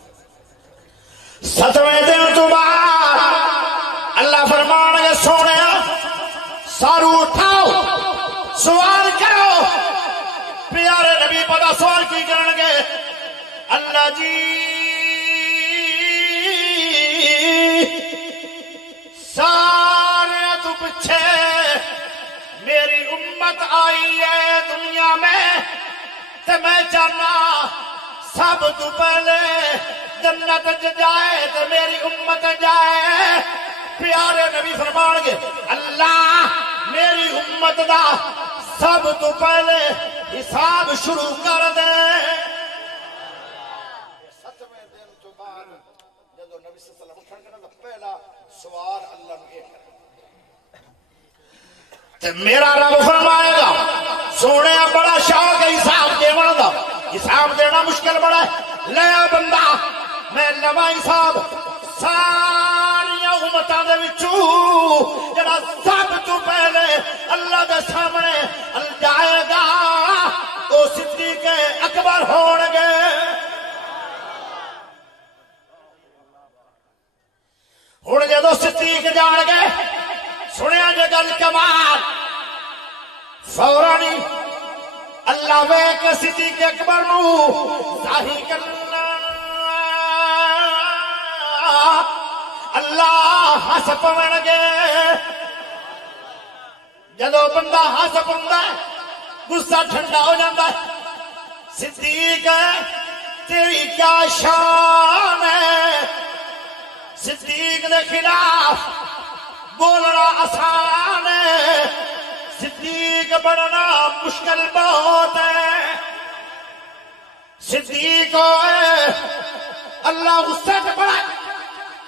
7ویں دن تو بعد اللہ فرمان گے سونے سارو اٹھاؤ سوال کرو۔ پیارے نبی پتا سوال کی کرن گے؟ اللہ جی سارے تو پچھے میری امت آئی ہے دنیا میں تے میں چاہنا سب تو پہلے جنت جائے تے میری امت جائے۔ پیارے نبی فرمان گے اللہ میری امت دا سب تو پہلے حساب شروع کر دے۔ 7ویں دن تو بعد جب نبی صلی اللہ علیہ وسلم اٹھن گے نا پہلا سوال اللہ نے یہ کرے تے میرا رب فرمائے گا سونے بڑا شوق ہے حساب دیوان دا، حساب دینا مشکل بڑا ہے، لیا بندہ میں نواں حساب ساری امتاں دے وچوں جڑا سب تو پہلے اللہ دے سامنے جائے گا وہ صدیق اکبر ہون گے۔ ہن جدوں صدیق جان گے سنیا جے گل کمال فوراً اللہ ویکھ صدیق اکبر نو ظاہر کرنا اللہ ہس پون گے۔ جدو بندہ ہس پوندا ہے غصہ ٹھنڈا ہو جاتا ہے۔ صدیق تیری کیا شان ہے؟ صدیق دے خلاف بولنا آسان ہے، صدیق بننا مشکل بہت ہے۔ صدیق اللہ غصے سے بڑا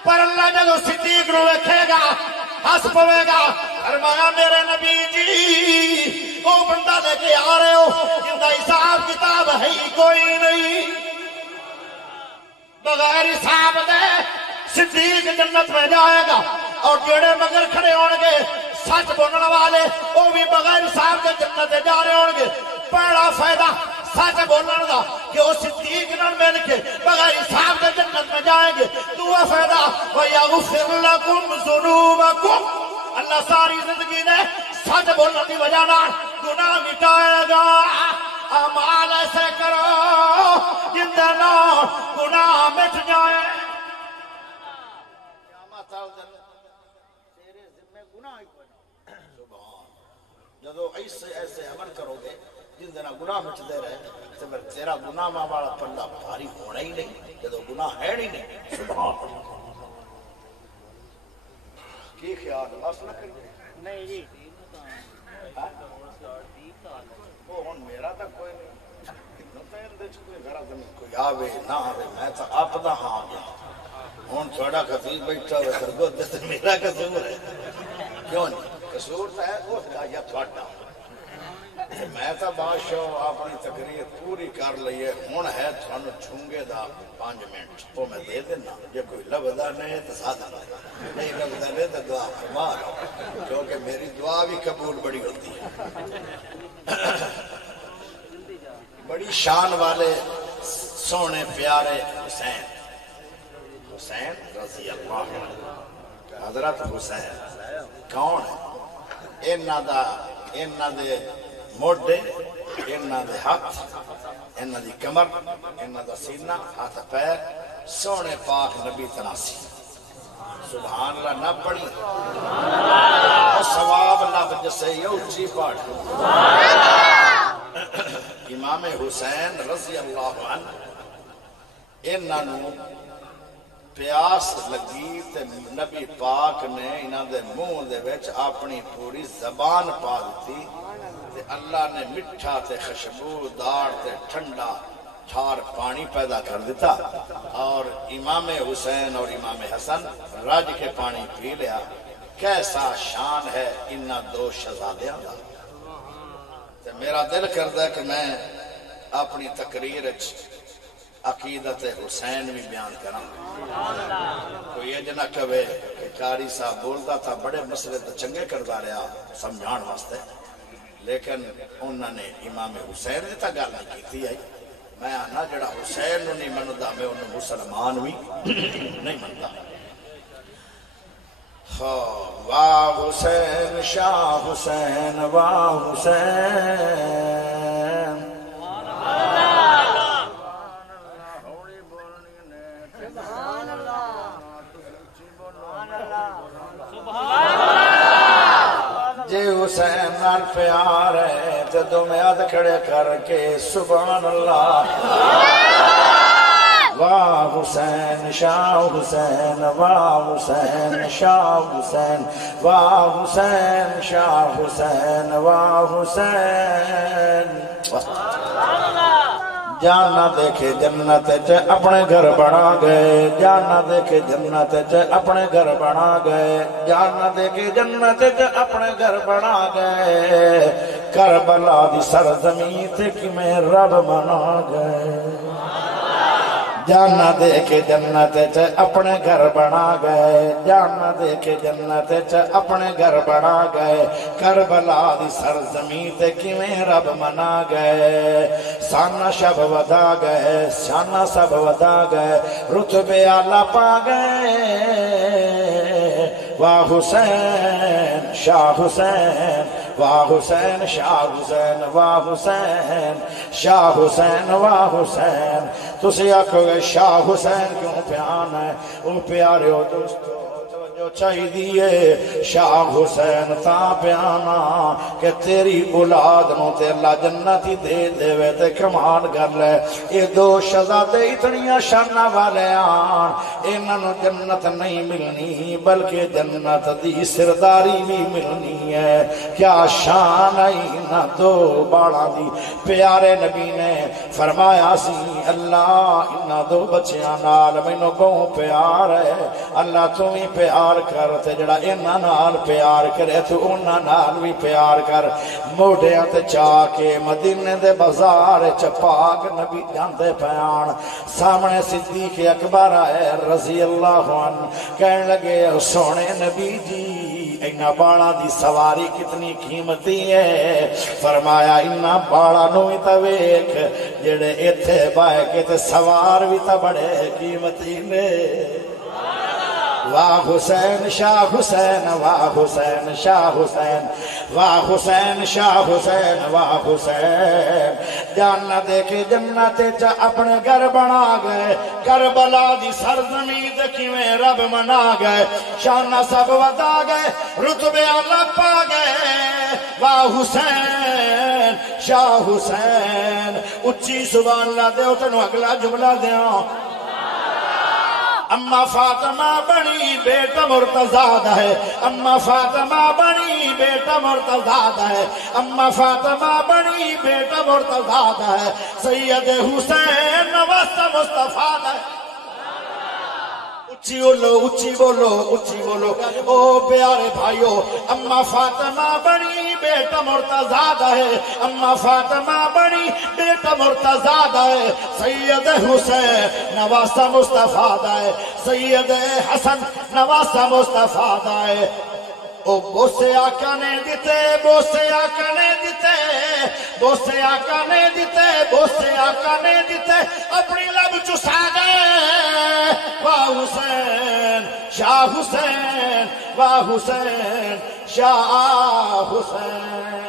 پر اللہ جدو صدیق نو ویکھے گا ہس پوے گا۔ فرمایا میرے نبی جی وہ بندہ لے کے آ رہے ہو جن کا حساب کتاب ہے ہی کوئی نہیں، بغیر حساب دے صدیق جنت میں جائے گا اور جڑے مگر کھڑے ہون گے سچ بولنے والے وہ بھی بغیر حساب کے جنت جا رہے ہون گے۔ پہلا فائدہ سچ بولن دا کہ وہ صدیق نال مل کے بغیر حساب کے جنت میں جائیں گے۔ دوسرا فائدہ وَيَغْفِرْ لَكُمْ ذُنُوبَكُمْ، اللہ ساری زندگی نے سچ بولنے کی وجہ نال گناہ مٹائے گا۔ اعمال ایسے کرو جن دے نال گناہ مٹ جائے۔ تیرے ذمہ گناہ جدو ایسے ایسے عمل کرو گے جن دن گناہ مچتے رہے تو پھر تیرا گناہ والا پلہ بھاری ہونا ہی نہیں، جدو گناہ ہے ہی نہیں۔ سبحان اللہ، کی خیال بس نہ کریے نہیں جی وہ ہن میرا تو کوئی نہیں، کوئی آوے نہ آوے میں تو آپ دا ہاں گیا ہوں تھوڑا خطیب بیٹھا ہوئے خرگوت تے میرا قصور ہے کیوں نہیں؟ قصور تو ہے اس کا یا تھوڑا میں تو بادشاہ اپنی تقریر پوری کر لئیے ہوں ہے تھوڑا چھونگے دا 5 منٹ تو میں دے دینا یہ کوئی لبدا نہیں تو سادہ نہیں لبدا نہیں تو دعا فرما رہا کیونکہ میری دعا بھی قبول بڑی ہوتی ہے۔ بڑی شان والے سونے پیارے حسین، حسین رضی اللہ عنہ، حضرت حسین کون ہے؟ انہاں دے موڈے، انہاں دے ہاتھ، انہاں دی کمر، انہاں دا سینہ، ہاتھ پیر سونے پاک نبی تناسی۔ سبحان اللہ نہ پڑھی اور ثواب لب جسے یہ اچھی پاڑ امام حسین رضی اللہ عنہ انہوں پیاس لگی تے نبی پاک نے انہوں دے منہ دے وچ اپنی پوری زبان پا دیتی تے اللہ نے مٹھا تے خوشبودار تے ٹھنڈا ٹھار پانی پیدا کر دیتا اور امام حسین اور امام حسن رج کے پانی پی لیا۔ کیسا شان ہے انہاں دو شہزادیاں دا۔ میرا دل کردا ہے کہ میں اپنی تقریر عقیدت حسین بھی بیان کراں۔ کوئی یہ نہ کہے کہ قاری صاحب بولتا تھا بڑے مسئلے تو چنگے کردا رہا سمجھان واسطے، لیکن انہوں نے امام حسین نے تا گل نہیں کیتی ہے۔ میں آنا جڑا حسین نہیں مندا میں انہوں مسلمان بھی نہیں مندا۔ واہ حسین شاہ حسین واہ حسین جے حسین نال پیار ہے تے دو میں ہاتھ کھڑے کر کے سبحان اللہ۔ واہ حسین شاہ حسین واہ حسین شاہ حسین واہ حسین شاہ حسین واہ حسین۔ جانا دیکھے جنت چ اپنے گھر بنا گئے، جانا دیکھے جنت چ اپنے گھر بنا گئے، جانا دیکھے جنت چ اپنے گھر بنا گئے، کربلا دی سرزمین تے کیویں رب منا گئے۔ جانا دے کے جنت چ اپنے گھر بنا گئے، جانا دے کے جنت چ اپنے گھر بنا گئے، کربلا دی سرزمین تے کیویں رب منا گئے۔ سانا شب ودا گئے، شانا سب ودا گئے، رتبے اعلیٰ پا گئے۔ واہ حسین شاہ حسین واہ حسین شاہ حسین واہ حسین شاہ حسین واہ حسین۔ تسی آکھو گے شاہ حسین کیوں پیان ہے؟ او پیارے ہو دوستو جو چاہی دیئے شاہ حسین تا پیانا کہ تیری اولاد نو تے اللہ جنتی دے دے وے تے کمال کر لے۔ یہ دو شہزادے اتنیاں شانہ والے آن، انہوں جنت نہیں ملنی بلکہ جنت دی سرداری بھی ملنی ہے۔ کیا شان ہے انہاں دو باڑا دی۔ پیارے نبی نے فرمایا سی اللہ انہاں دو بچیاں نال مینوں بہت پیار ہے، اللہ تمہیں پیار کر تے جڑا انہاں نال پیار کرے تو انہاں نال بھی پیار کر۔ موڑیاں تے چاہ کے مدینے دے بازار چپاک نبی جاندے پیان، سامنے صدیق اکبر آئے رضی اللہ عنہ، کہنے لگے سونے نبی جی اینا باڑا دی سواری کتنی قیمتی ہے؟ فرمایا اینا باڑا نوی تا ویک جڑے ایتھے بائے کے تے سوار بھی تا بڑے قیمتی نے۔ واہ حسین شاہ حسین واہ حسین شاہ حسین واہ حسین شاہ حسین واہ حسین۔ جانا دیکھے جنت چ اپنے گھر بنا گئے، کربلا دی سرزمین تے کیویں رب منا گئے، شانہ سب ودا گئے، رتبے اعلیٰ پا گئے۔ واہ حسین شاہ حسین اچھی سبحان اللہ دیو تنو اگلا جملہ دیاں اما فاطمہ بنی بیٹا مرتضی ہے اما فاطمہ بنی بیٹا مرتضی ہے اما فاطمہ بنی بیٹا مرتضی ہے سید حسین نواسہ مصطفیٰ ہے اچھی بولو اچھی بولو اچھی بولو او پیارے بھائیو اما فاطمہ بنی بیٹا مرتضی ہے اما فاطمہ بنی بیٹا مرتضی ہے سید حسین نواسہ مصطفیٰ ہے سید حسن نواسہ مصطفیٰ ہے او بوسے آقا نے دیتے بوسے آقا نے دیتے بوسے آقا نے دیتے بوسے آقا نے دیتے اپنی لب چسا گئے واہ حسین شاہ حسین واہ حسین شاہ حسین